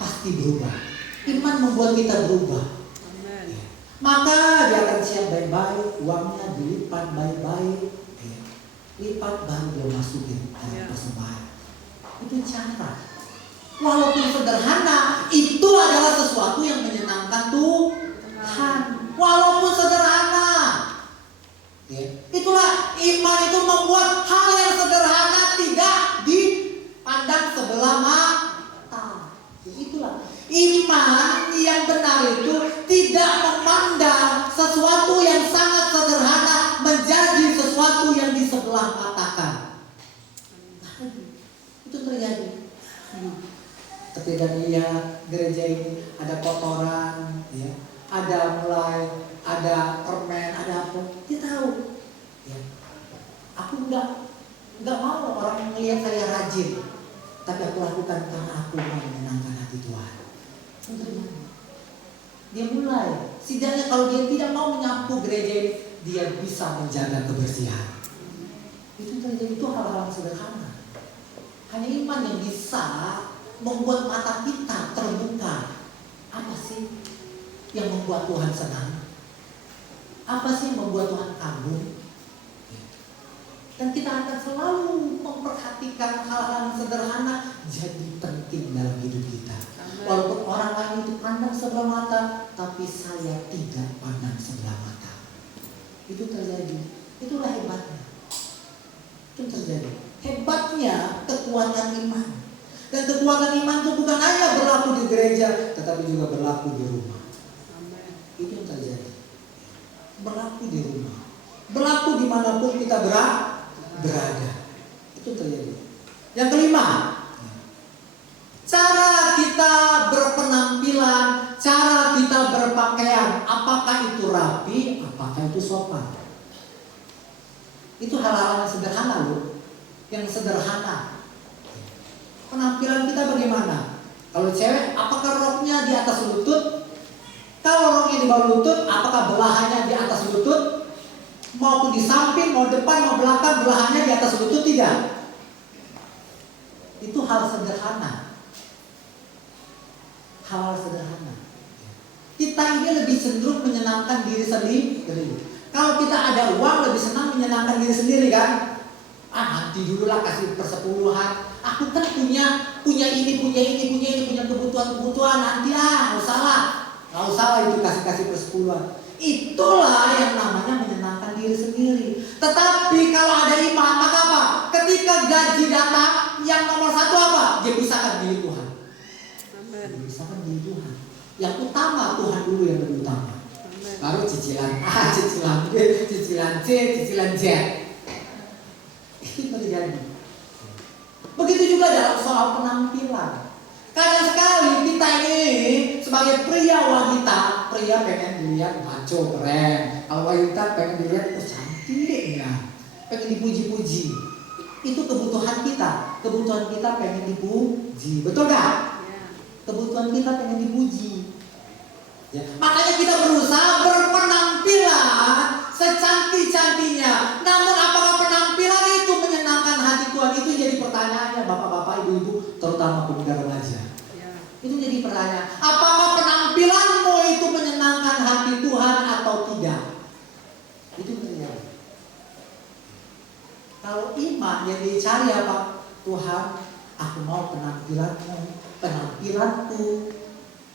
pasti berubah. Iman membuat kita berubah. Ya. Maka dia akan siap baik-baik, uangnya dilipat baik-baik, ya. Lipat baru dia masukin dalam persembahan. Itu cara. Walaupun sederhana, itu adalah sesuatu yang menyenangkan Tuhan. Walaupun sederhana, ya. Itulah iman itu membuat hal yang sederhana tidak dipandang sebelah mata. Itulah iman yang benar itu tidak memandang sesuatu yang sangat sederhana menjadi sesuatu yang di sebelah matakan. Itu terjadi. Ketika dia gereja ini ada kotoran, ya, ada mulai, ada permen, ada apa, dia tahu. Ya. Aku nggak mau orang melihat saya rajin, tapi aku lakukan karena aku mau menyenangkan hati Tuhan. Dia mulai, setidaknya kalau dia tidak mau menyapu gereja ini, dia bisa menjaga kebersihan. Itu terjadi, itu hal-hal sederhana. Hanya iman yang bisa membuat mata kita terbuka. Apa sih yang membuat Tuhan senang? Apa sih yang membuat Tuhan kagum? Dan kita akan selalu memperhatikan hal-hal yang sederhana jadi penting dalam hidup kita. Walaupun orang lain itu pandang sebelah mata, tapi saya tidak pandang sebelah mata. Itu terjadi. Itulah hebatnya. Itu terjadi. Hebatnya kekuatan iman. Dan kekuatan iman itu bukan hanya berlaku di gereja, tetapi juga berlaku di rumah. Itu yang terjadi. Berlaku di rumah. Berlaku dimanapun kita berada. Itu terjadi. Yang kelima, cara kita berpenampilan, cara kita berpakaian, apakah itu rapi, apakah itu sopan. Itu hal-hal yang sederhana loh. Yang sederhana. Penampilan kita bagaimana? Kalau cewek, apakah roknya di atas lutut? Kalau roknya di bawah lutut, apakah belahannya di atas lutut? Maupun di samping, mau depan, mau belakang, belahannya di atas lutut? Tidak. Itu hal sederhana. Hal sederhana. Kita ini lebih cenderung menyenangkan diri sendiri. Kalau kita ada uang, lebih senang menyenangkan diri sendiri kan? Nanti dulu lah kasih persepuluhan. Aku kan punya ini, punya kebutuhan nanti nggak usah lah itu kasih persepuluhan. Itulah yang namanya menyenangkan diri sendiri. Tetapi kalau ada iman, maka apa? Ketika gaji datang, yang nomor satu apa? Dia pisahkan diri Tuhan. Dia pisahkan diri Tuhan. Yang utama Tuhan dulu yang lebih utama. Amen. Baru cicilan A, cicilan B, cicilan C, cicilan Z. Itu terjadi. Begitu juga dalam soal penampilan. Kadang sekali kita ini sebagai pria wanita, pria pengen dilihat maco keren. Kalau wanita pengen dilihat cantik ya, pengen dipuji-puji. Itu kebutuhan kita. Kebutuhan kita pengen dipuji, betul gak? Ya. Kebutuhan kita pengen dipuji. Ya. Makanya kita berusaha berpenampilan secantik-cantiknya. Namun apakah penampilan itu menyenangkan hati Tuhan? Itu jadi pertanyaannya bapak-bapak, ibu-ibu, terutama pemuda remaja. Ya. Itu jadi pertanyaan. Apakah penampilanmu itu menyenangkan hati Tuhan atau tidak? Itu terjadi. Kalau iman yang dicari apa? Tuhan, aku mau penampilanku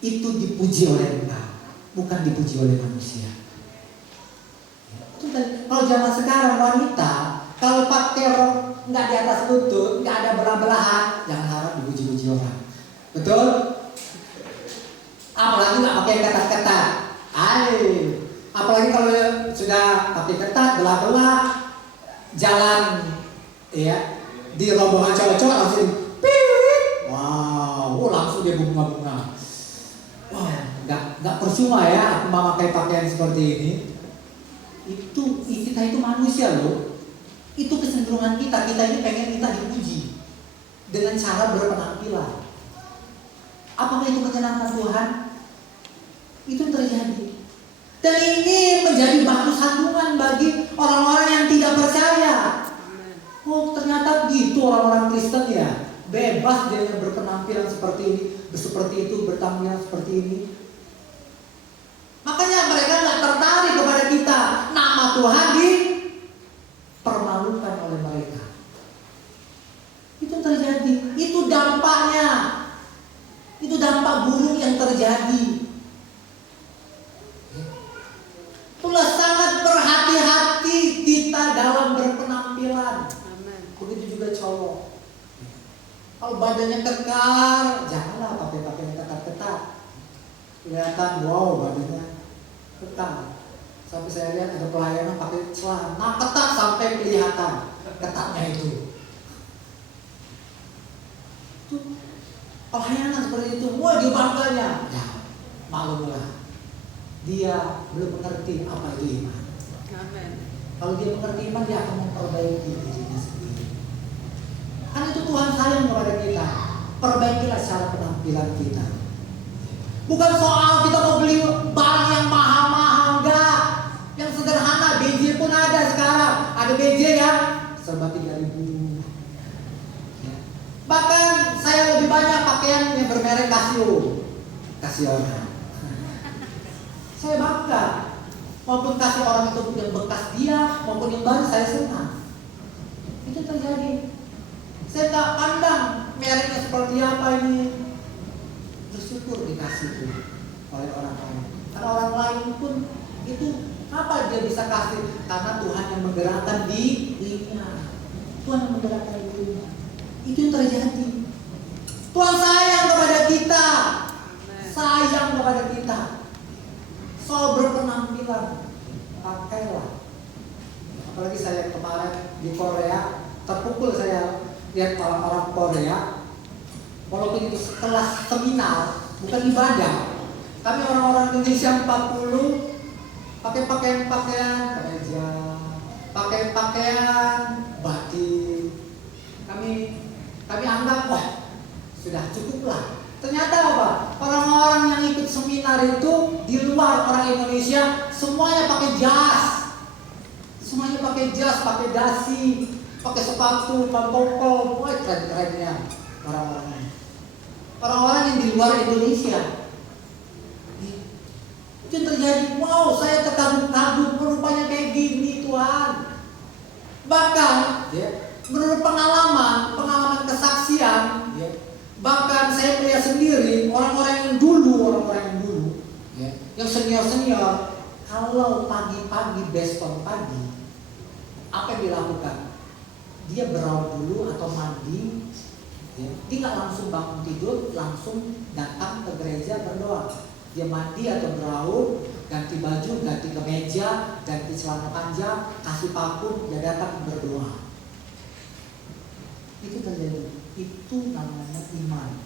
itu dipuji oleh Engkau, bukan dipuji oleh manusia. Itu kalau zaman sekarang wanita, kalau pakai rok nggak di atas lutut, nggak ada belah-belahan, jangan harap dipuji-puji orang. Betul? Apalagi nggak pakai ketat-ketat. Apalagi kalau sudah pakai ketat, belah-belah, jalan ya di rombongan cowok-cowok langsung pirit. Wow, langsung dia bunga-bunga. Wah, nggak percuma ya aku memakai pakaian seperti ini. Itu kita itu manusia loh. Itu kecenderungan kita ini pengen kita dipuji dengan cara berpenampilan. Apakah itu menyenangkan Tuhan? Itu terjadi. Dan ini menjadi batu sandungan bagi orang-orang yang tidak percaya. Oh, ternyata gitu orang-orang Kristen ya. Bebas dia berpenampilan seperti ini, seperti itu, bertampilan seperti ini. Makanya mereka nggak tertarik kepada kita. Nama Tuhan dipermalukan oleh mereka. Itu terjadi. Itu dampaknya. Itu dampak buruk yang terjadi. Itulah sangat berhati-hati kita dalam berpenampilan. Amen. Begitu juga cowok. Kalau badannya kekar, janganlah pakai pakaian ketat-ketat. Kelihatan wow badannya kekar. Sampai saya lihat ada pelayanan pakai celana ketat sampai kelihatan ketatnya itu. Itu pelayanan seperti itu, wah dia bangganya. Ya, maklumlah. Dia belum mengerti apa itu iman. Amen. Kalau dia mengerti iman, dia akan memperbaiki dirinya sendiri. Kan itu Tuhan sayang kepada kita. Perbaikilah cara penampilan kita. Bukan soal kita mau beli barang yang mahal-mahal, enggak. Yang sederhana, BJ pun ada sekarang. Ada BJ yang serba 3.000. Ya. Bahkan saya lebih banyak pakaian yang bermerek Casio. Casio. Saya bangga. Maupun kasih orang itu yang bekas dia, maupun yang baru, saya senang. Itu terjadi. Saya tak pandang mereknya seperti apa ini. Bersyukur dikasih itu oleh orang lain. Karena orang lain pun itu apa dia bisa kasih? Karena Tuhan yang menggerakkan dirinya. Tuhan yang menggerakkan dirinya. Itu yang terjadi. Tuhan sayang kepada kita. Sayang kepada kita. Soal berpenampilan, pakailah. Apalagi saya kemarin di Korea, terpukul saya lihat orang-orang Korea. Walaupun itu kelas seminar, bukan ibadah. Tapi orang-orang Indonesia 40 pakai pakaian kemeja, pakai pakaian batik. Kami anggap wah sudah cukuplah. Ternyata apa? Orang-orang yang ikut seminar itu di luar orang Indonesia semuanya pakai jas. Semuanya pakai jas, pakai dasi, pakai sepatu, pantopel, wah keren-kerennya orang-orang. Orang-orang yang di luar Indonesia. Itu yang terjadi. Wow, saya terkagum-kagum, rupanya kayak gini Tuhan. Bahkan, ya, menurut pengalaman kesaksian, ya, bahkan saya melihat sendiri orang-orang yang dulu, ya, yang senior, kalau pagi-pagi besok pagi, apa yang dilakukan? Dia beraut dulu atau mandi, ya. Dia nggak langsung bangun tidur, langsung datang ke gereja berdoa. Dia mandi atau beraur, ganti baju, ganti kemeja, ganti celana panjang, kasih parfum, dia datang berdoa. Itu terjadi. Itu namanya iman.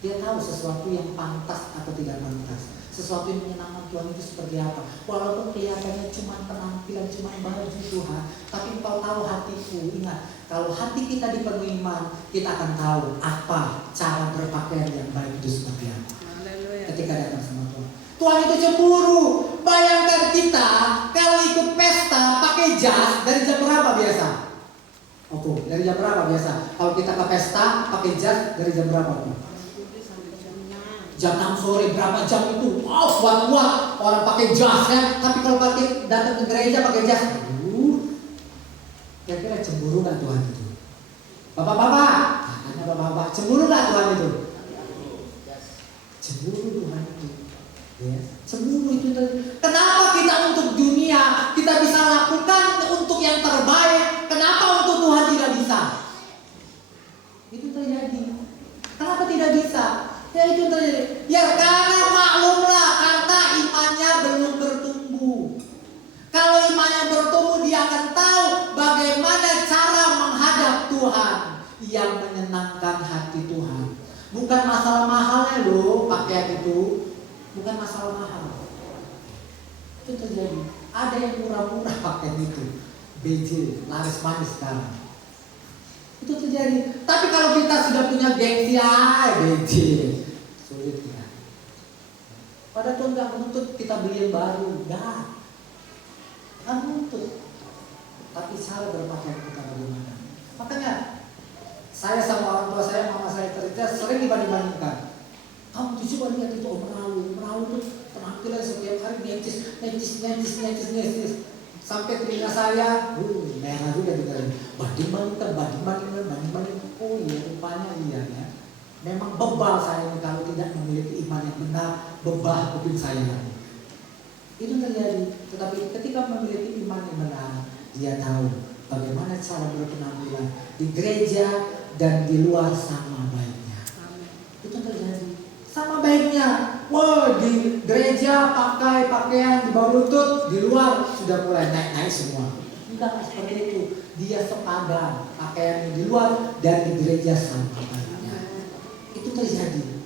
Dia tahu sesuatu yang pantas atau tidak pantas, sesuatu yang menyenangkan Tuhan itu seperti apa. Walaupun kelihatannya cuma penampilan, cuma baju Tuhan, tapi Engkau tahu hatiku. Ingat, kalau hati kita dipenuhi iman, kita akan tahu apa cara berpakaian yang baik itu seperti apa. Haleluya. Ketika datang sama Tuhan, Tuhan itu cemburu. Bayangkan kita kalau ikut pesta pakai jas dari jam berapa biasa? Oke, dari jam berapa biasa? Kalau kita ke pesta pakai jas dari jam berapa? Jam 6 sore, berapa jam itu? Wow, kuat-kuat orang pakai jas ya. Tapi kalau pakai datang ke gereja pakai jas, kira-kira cemburu nggak Tuhan itu? Bapak-bapak, katanya bapak-bapak, cemburu nggak Tuhan itu? Cemburu Tuhan itu. Ya, cemburu itu. Kenapa kita untuk dunia kita bisa lakukan untuk yang terbaik? Kenapa untuk Tuhan tidak bisa? Itu terjadi. Kenapa tidak bisa? Ya itu terjadi. Ya karena maklumlah, karena imannya belum bertumbuh. Kalau imannya bertumbuh, dia akan tahu bagaimana cara menghadap Tuhan yang menyenangkan hati Tuhan. Bukan masalah mahalnya loh pakaian itu, bukan masalah mahal. Itu terjadi. Ada yang murah-murah pakaian itu, BJ, laris manis sekarang. Itu terjadi. Tapi kalau kita sudah punya gengsi, BJ, sulit ya. Pada Tuhan gak menuntut kita beli yang baru, gak menuntut. Tapi cara berpakaian kita bagaimana? Makanya saya sama orang tua saya, mama saya cerita sering dibanding-bandingkan. Kamu tuh coba lihat itu Merawi tuh penampilan setiap hari necis. Sampai telinga saya, merah juga dengerin. Banding-banding. Oh iya, rupanya iya ya. Memang bebal saya ini kalau tidak memiliki iman yang benar, bebal kuping saya. Itu terjadi. Tetapi ketika memiliki iman yang benar, dia tahu bagaimana cara berpenampilan di gereja dan di luar sama baiknya. Itu terjadi. Sama baiknya. Wah, di gereja pakai pakaian di bawah lutut, di luar sudah mulai naik-naik semua. Tidak seperti itu. Dia sepadan pakaiannya di luar dan di gereja sama baiknya. Itu terjadi.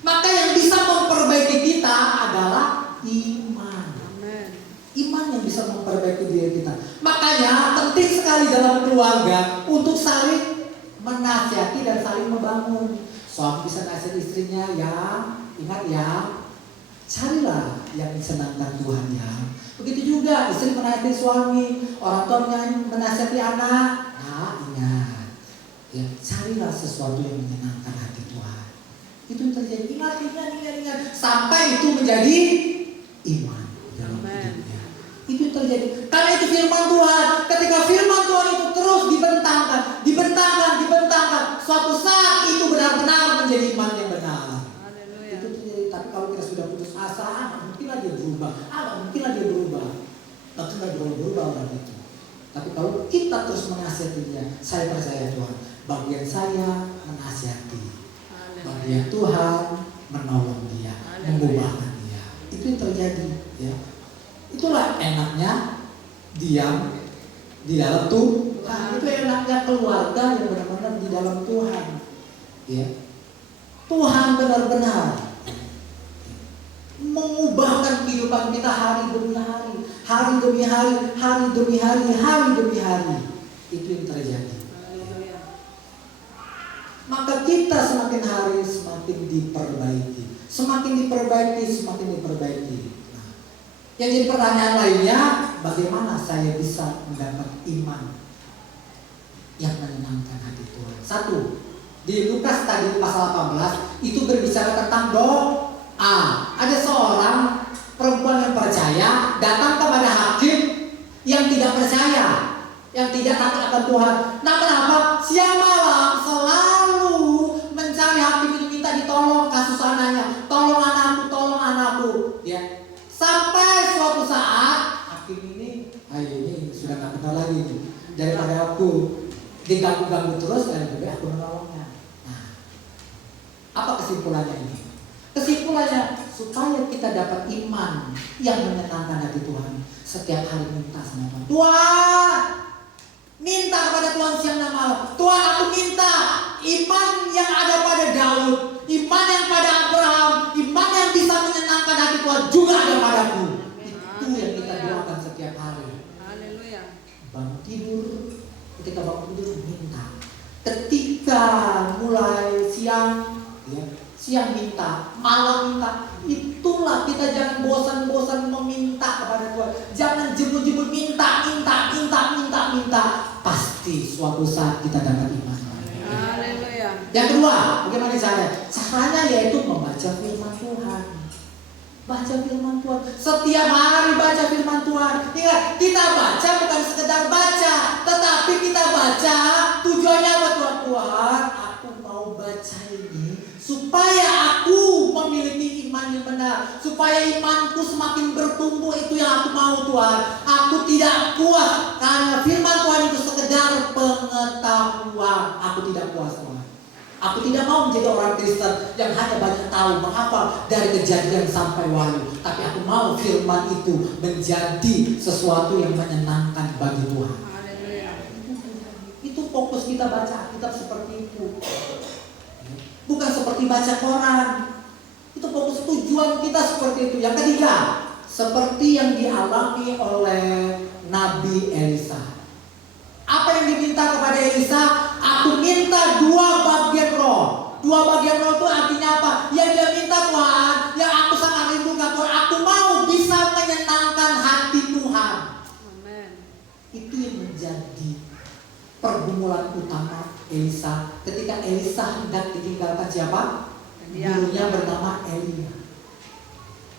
Maka yang bisa memperbaiki kita adalah iman. Iman yang bisa memperbaiki diri kita. Makanya penting sekali dalam keluarga untuk saling menasihati dan saling membangun. Suami bisa nasihat istrinya, ya ingat ya, carilah yang disenangkan Tuhan ya. Begitu juga istri menasihati suami, orang tua menasihati anak. Nah ingat, ya carilah sesuatu yang menyenangkan hati Tuhan. Itu terjadi. Ingat. Sampai itu menjadi iman dalam hidupnya. Itu terjadi. Karena itu firman Tuhan. Ketika firman Tuhan itu terus dibentangkan, suatu saat itu benar-benar menjadi iman yang benar. Haleluya. Itu terjadi. Tapi kalau kita sudah putus asa, mungkinlah dia berubah. Mungkinlah dia berubah orang itu. Tapi kalau kita terus menasihatinya, saya percaya Tuhan, bagian saya menasihati, bagian Tuhan menolong dia, mengubahkan dia. Itu yang terjadi. Ya. Itulah enaknya diam di dalam Tuhan. Itu enaknya keluarga yang benar-benar di dalam Tuhan. Ya. Tuhan benar-benar mengubahkan kehidupan kita hari demi hari. Itu yang terjadi. Maka kita semakin hari semakin diperbaiki. Yang jadi pertanyaan lainnya, bagaimana saya bisa mendapat iman yang menyenangkan hati Tuhan? 1. Di Lukas tadi pasal 18 itu berbicara tentang doa. Ada seorang perempuan yang percaya datang kepada hakim yang tidak percaya, yang tidak takut akan Tuhan. Nah kenapa? Siang malam selalu mencari hakim itu, minta ditolong kasus anaknya, tolong anakku, ya. Sampai suatu saat hakim ini sudah nggak benar lagi itu. Daripada aku diganggu terus, lebih baik aku menolongnya. Nah, apa kesimpulannya ini? Kesimpulannya supaya kita dapat iman yang menyenangkan hati Tuhan. Setiap hari minta sama Tuhan. Tuhan, minta kepada Tuhan siang dan malam. Tuhan, aku minta iman yang ada pada Daud, iman yang pada Abraham, iman yang bisa menyenangkan hati Tuhan juga ada padaku. Itu yang kita doakan setiap hari. Haleluya. Bangun tidur, ketika bangun tidur minta. Ketika mulai siang, ya, siang minta, malam minta. Itulah kita jangan bosan-bosan meminta kepada Tuhan. Jangan jemu-jemu minta. Pasti suatu saat kita dapat iman. Haleluya. Yang kedua, bagaimana caranya? Caranya yaitu membaca firman Tuhan. Baca firman Tuhan. Setiap hari baca firman Tuhan. Ingat, kita baca bukan sekedar baca, tetapi kita baca tujuannya apa Tuhan? Tuhan, aku mau baca ini supaya aku memiliki iman yang benar, supaya imanku semakin bertumbuh. Itu yang aku mau Tuhan. Aku tidak puas karena firman Tuhan itu sekedar pengetahuan. Aku tidak puas Tuhan. Aku tidak mau menjadi orang Kristen yang hanya banyak tahu, menghafal dari Kejadian sampai Wahyu. Tapi aku mau firman itu menjadi sesuatu yang menyenangkan bagi Tuhan. Haleluya. Itu fokus kita baca Alkitab seperti itu. Bukan seperti baca koran. Itu fokus tujuan kita seperti itu. Yang ketiga, seperti yang dialami oleh Nabi Elisa. Apa yang diminta kepada Elisa? Aku minta 2 bagian roh. 2 bagian roh itu artinya apa? Yang dia minta Tuhan, yang aku sangat rindukan Tuhan, aku mau bisa menyenangkan hati Tuhan. Amen. Itu yang menjadi pergumulan utama Elisa. Ketika Elisa hendak ditinggalkan siapa? Gurunya bernama Elia.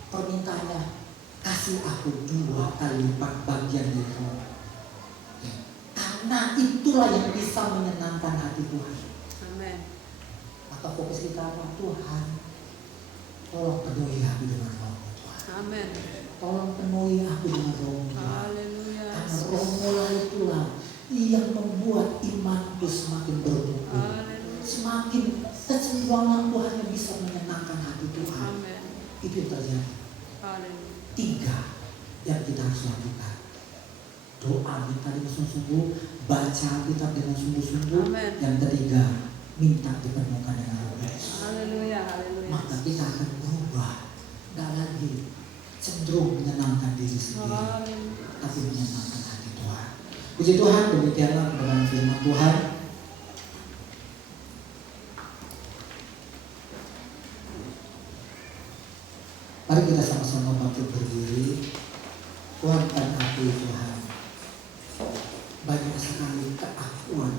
Permintaannya, kasih aku 2 kali lipat bagian dari roh. Karena itulah yang bisa menyenangkan hati Tuhan. Amen. Maka fokus kita apa? Tuhan, tolong penuhi aku dengan roh Tuhan. Amen. Tolong penuhi aku dengan roh Tuhan. Haleluya. Karena roh mulai itulah yang membuat imanku semakin bertumbuh. Haleluya. Semakin kecenderungan Tuhan yang bisa menyenangkan hati Tuhan. Amen. Itu yang terjadi. Haleluya. 3 yang kita harus lakukan. Doa minta dengan sungguh-sungguh, baca Alkitab dengan sungguh-sungguh. Amen. Yang ketiga, minta dipenuhkan dengan Roh Kudus. Haleluya. Haleluya. Maka kita akan berubah, tidak lagi cenderung menyenangkan diri sendiri, Haleluya. tapi menyenangkan hati Tuhan. Puji Tuhan, demikianlah kebenaran firman Tuhan. Mari kita sama-sama bangkit berdiri. Kuatkan hati Tuhan. Banyak sekali keakuan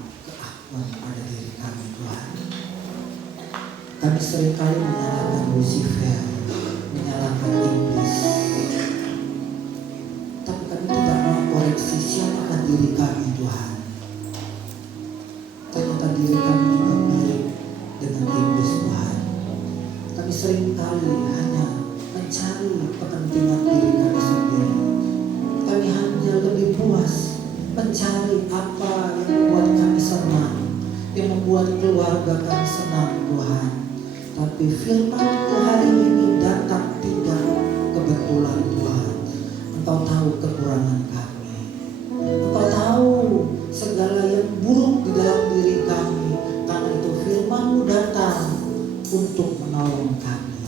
pada diri kami Tuhan. Kami seringkali menyalahkan Lucifer, menyalahkan iblis. Tapi kami tidak mau koreksi siapakah diri kami Tuhan. Ternyata diri kami juga mirip dengan iblis Tuhan. Kami seringkali hanya mencari kepentingan diri kami sendiri. Kami hanya lebih puas mencari apa yang membuat kami senang, yang membuat keluarga kami senang Tuhan. Tapi firman hari ini datang tidak kebetulan Tuhan. Engkau tahu kekurangan kami. Engkau tahu segala yang buruk di dalam diri kami. Karena itu firman-Mu datang untuk menolong kami.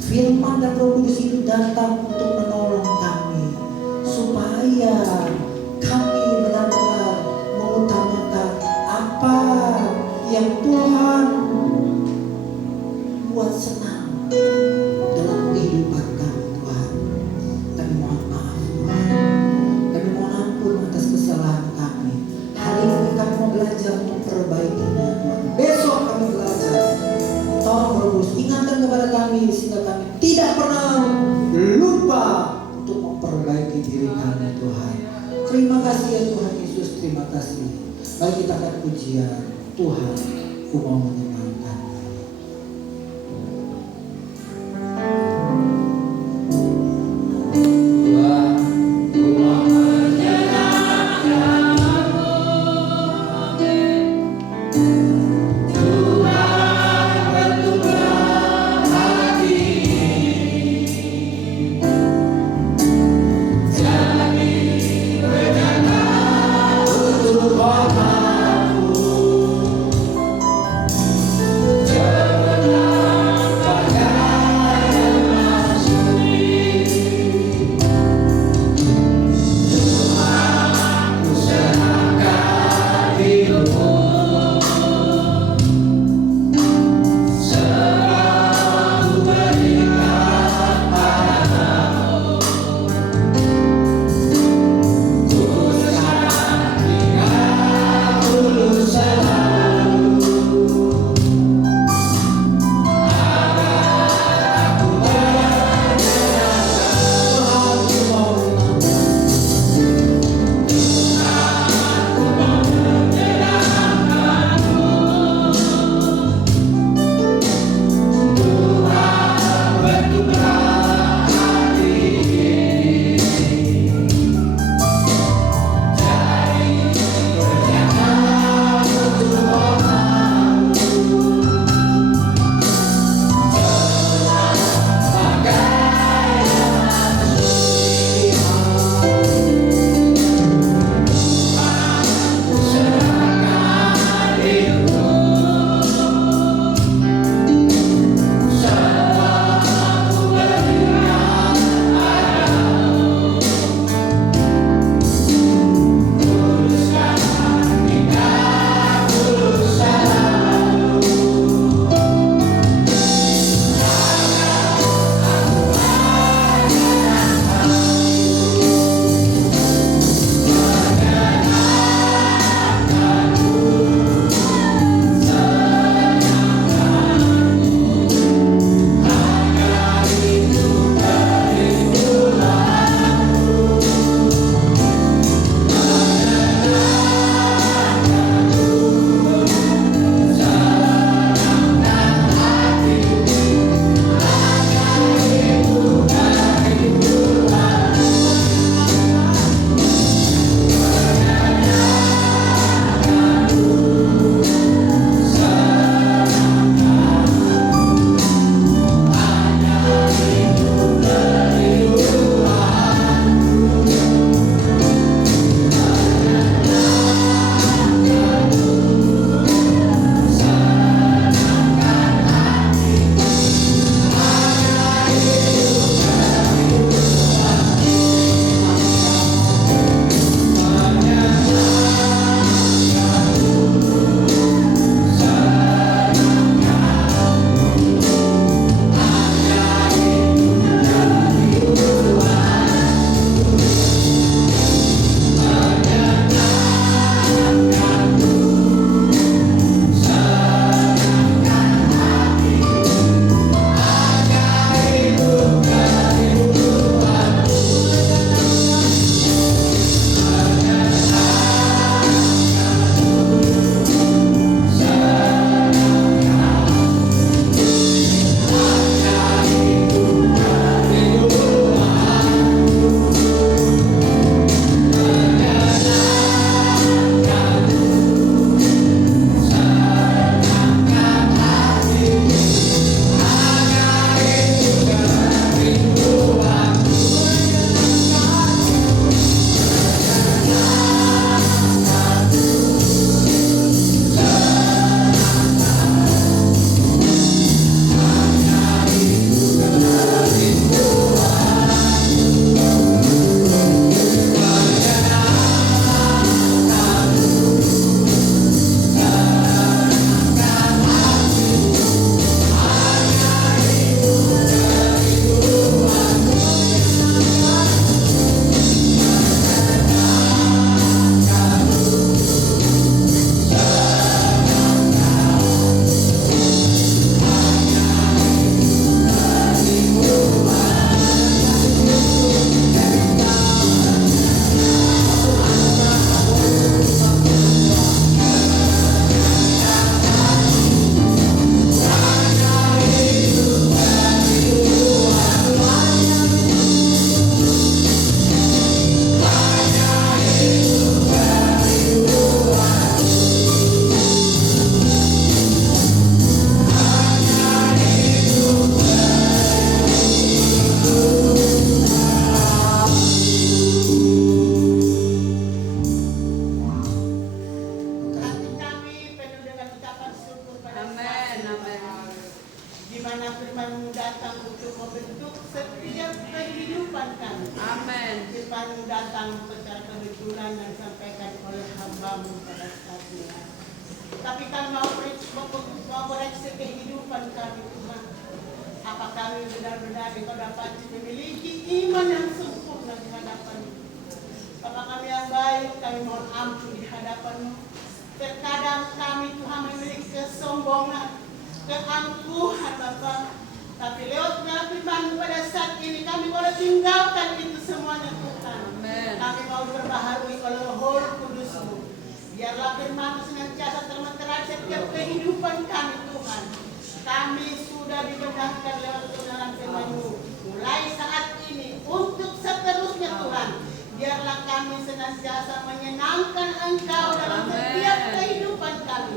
Firman dan Roh Kudus itu datang untuk menolong kami supaya kami benar-benar mengutamakan apa yang Tuhan buat senang dalam kehidupan kami Tuhan. Kami mohon maaf Tuhan. Kami mohon ampun atas kesalahan kami. Hari ini kami mau belajar memperbaikinya Tuhan. Besok kami belajar. Tolong Roh Kudus ingatkan kepada kami sehingga kami tidak pernah lupa untuk memperbaiki diri kami Tuhan. Terima kasih ya Tuhan Yesus, terima kasih. Mari kita akan pujian Tuhan, ku mau menyenangkan. Tuhan bertuah hati firman-Mu datang secara kebetulan dan disampaikan oleh hamba-Mu pada saat ini. Tapi kami mau koreksi kehidupan kami Tuhan. Apa kami benar-benar Engkau dapat memiliki iman yang sempurna di hadapan-Mu. Bapa kami yang baik, kami mohon ampun di hadapan-Mu. Terkadang kami Tuhan memiliki kesombongan, keangkuhan Bapa. Tapi lewat firman-Mu pada saat ini kami boleh tinggalkan itu semuanya Tuhan. Amin. Kami mau berbaharui oleh Roh Kudus-Mu. Biarlah firman-Mu senantiasa termentera setiap kehidupan kami Tuhan. Kami sudah dibenarkan lewat kebenaran firman-Mu. Mulai saat ini untuk seterusnya Tuhan. Biarlah kami senantiasa menyenangkan Engkau dalam setiap kehidupan kami.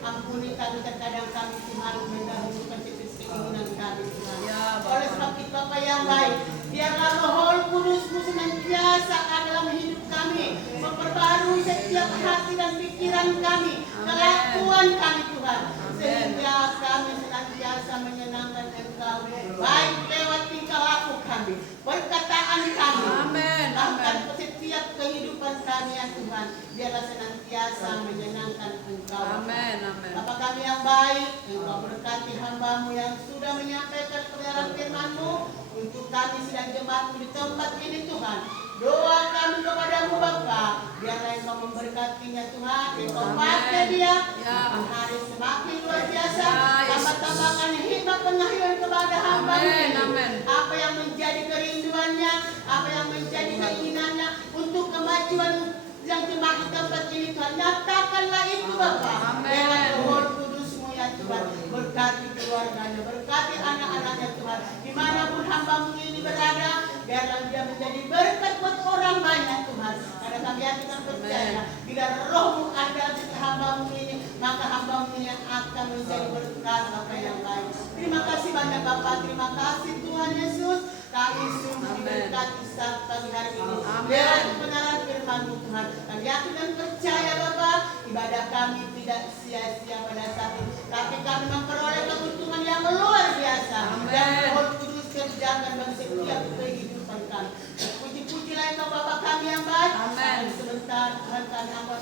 Ampuni kami terkadang kami Tuhan mendahulukan keinginan kami Tuhan. Ya, Bapa. Oleh sebab itu Bapa yang baik, biarlah Roh Kudus-Mu senantiasa ada dalam hidup kami, memperbarui setiap hati dan pikiran kami, kelakuan kami Tuhan, sehingga kami senantiasa menyenangkan Engkau, baik lewat tingkah laku kami, perkataan kami, Amin. bahkan setiap kehidupan kami ya Tuhan, biarlah senantiasa menyenangkan Engkau. Amin. Amin. Bapa kami yang baik, Engkau berkati hamba-Mu yang sudah menyampaikan kebenaran firman-Mu untuk kami sidang jemaat-Mu di tempat ini Tuhan. Doa kami kepada-Mu Bapa, biarlah Engkau memberkatinya Tuhan, Engkau pakai dia, Ya. hari semakin luar biasa, Ya, Yesus. tambah-tambahkan hikmat pengayuan kepada hamba-Mu Amin, ini. amin. Apa yang menjadi kerinduannya, apa yang menjadi keinginannya untuk kemajuan yang jemaat di tempat ini Tuhan, nyatakanlah itu Bapa. Amin. Lewat Roh Kudus-Mu ya Tuhan, berkati keluarganya, berkati anak-anaknya Tuhan, dimanapun hamba-Mu ini berada, biarlah dia menjadi berkat buat orang banyak Tuhan. Karena kami yakin dan percaya, bila Roh-Mu ada di hamba-Mu ini, maka hamba-Mu ini akan menjadi berkat Bapa yang baik. Terima kasih banyak Bapak, terima kasih Tuhan Yesus. Kami sungguh diberkati saat pagi hari ini. Amin. Lewat kebenaran firman-Mu Tuhan, kami yakin dan percaya Bapak, ibadah kami tidak sia-sia pada saat ini, tapi kami memperoleh keuntungan yang luar biasa. Amin. Yang Roh Kudus kerjakan bagi setiap kehidupan kami. Puji-pujilah Engkau Bapa kami yang baik. Amin. Dan sebentar Tuhan kami akan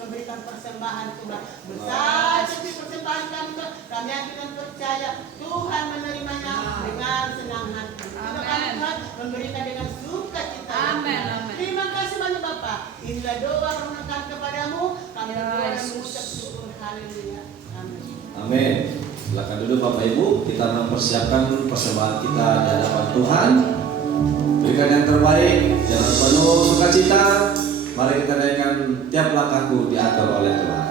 memberikan persembahan Tuhan. Besar seperti persembahan kami Tuhan, kami yakin dan percaya Tuhan menerimanya dengan senang hati. Kita kami Tuhan memberikan dengan sukacita. Amin, amin. Terima kasih banyak Bapak. Inilah doa permohonan kepadamu. Kami Ya, berdoa dan Yesus. mengucap syukur. Haleluya. Amin. Amin. Silakan duduk Bapak Ibu, kita mempersiapkan persembahan kita di hadapan Tuhan. Berikan yang terbaik, jangan penuh sukacita. Mari kita naikkan tiap langkahku diatur oleh Tuhan.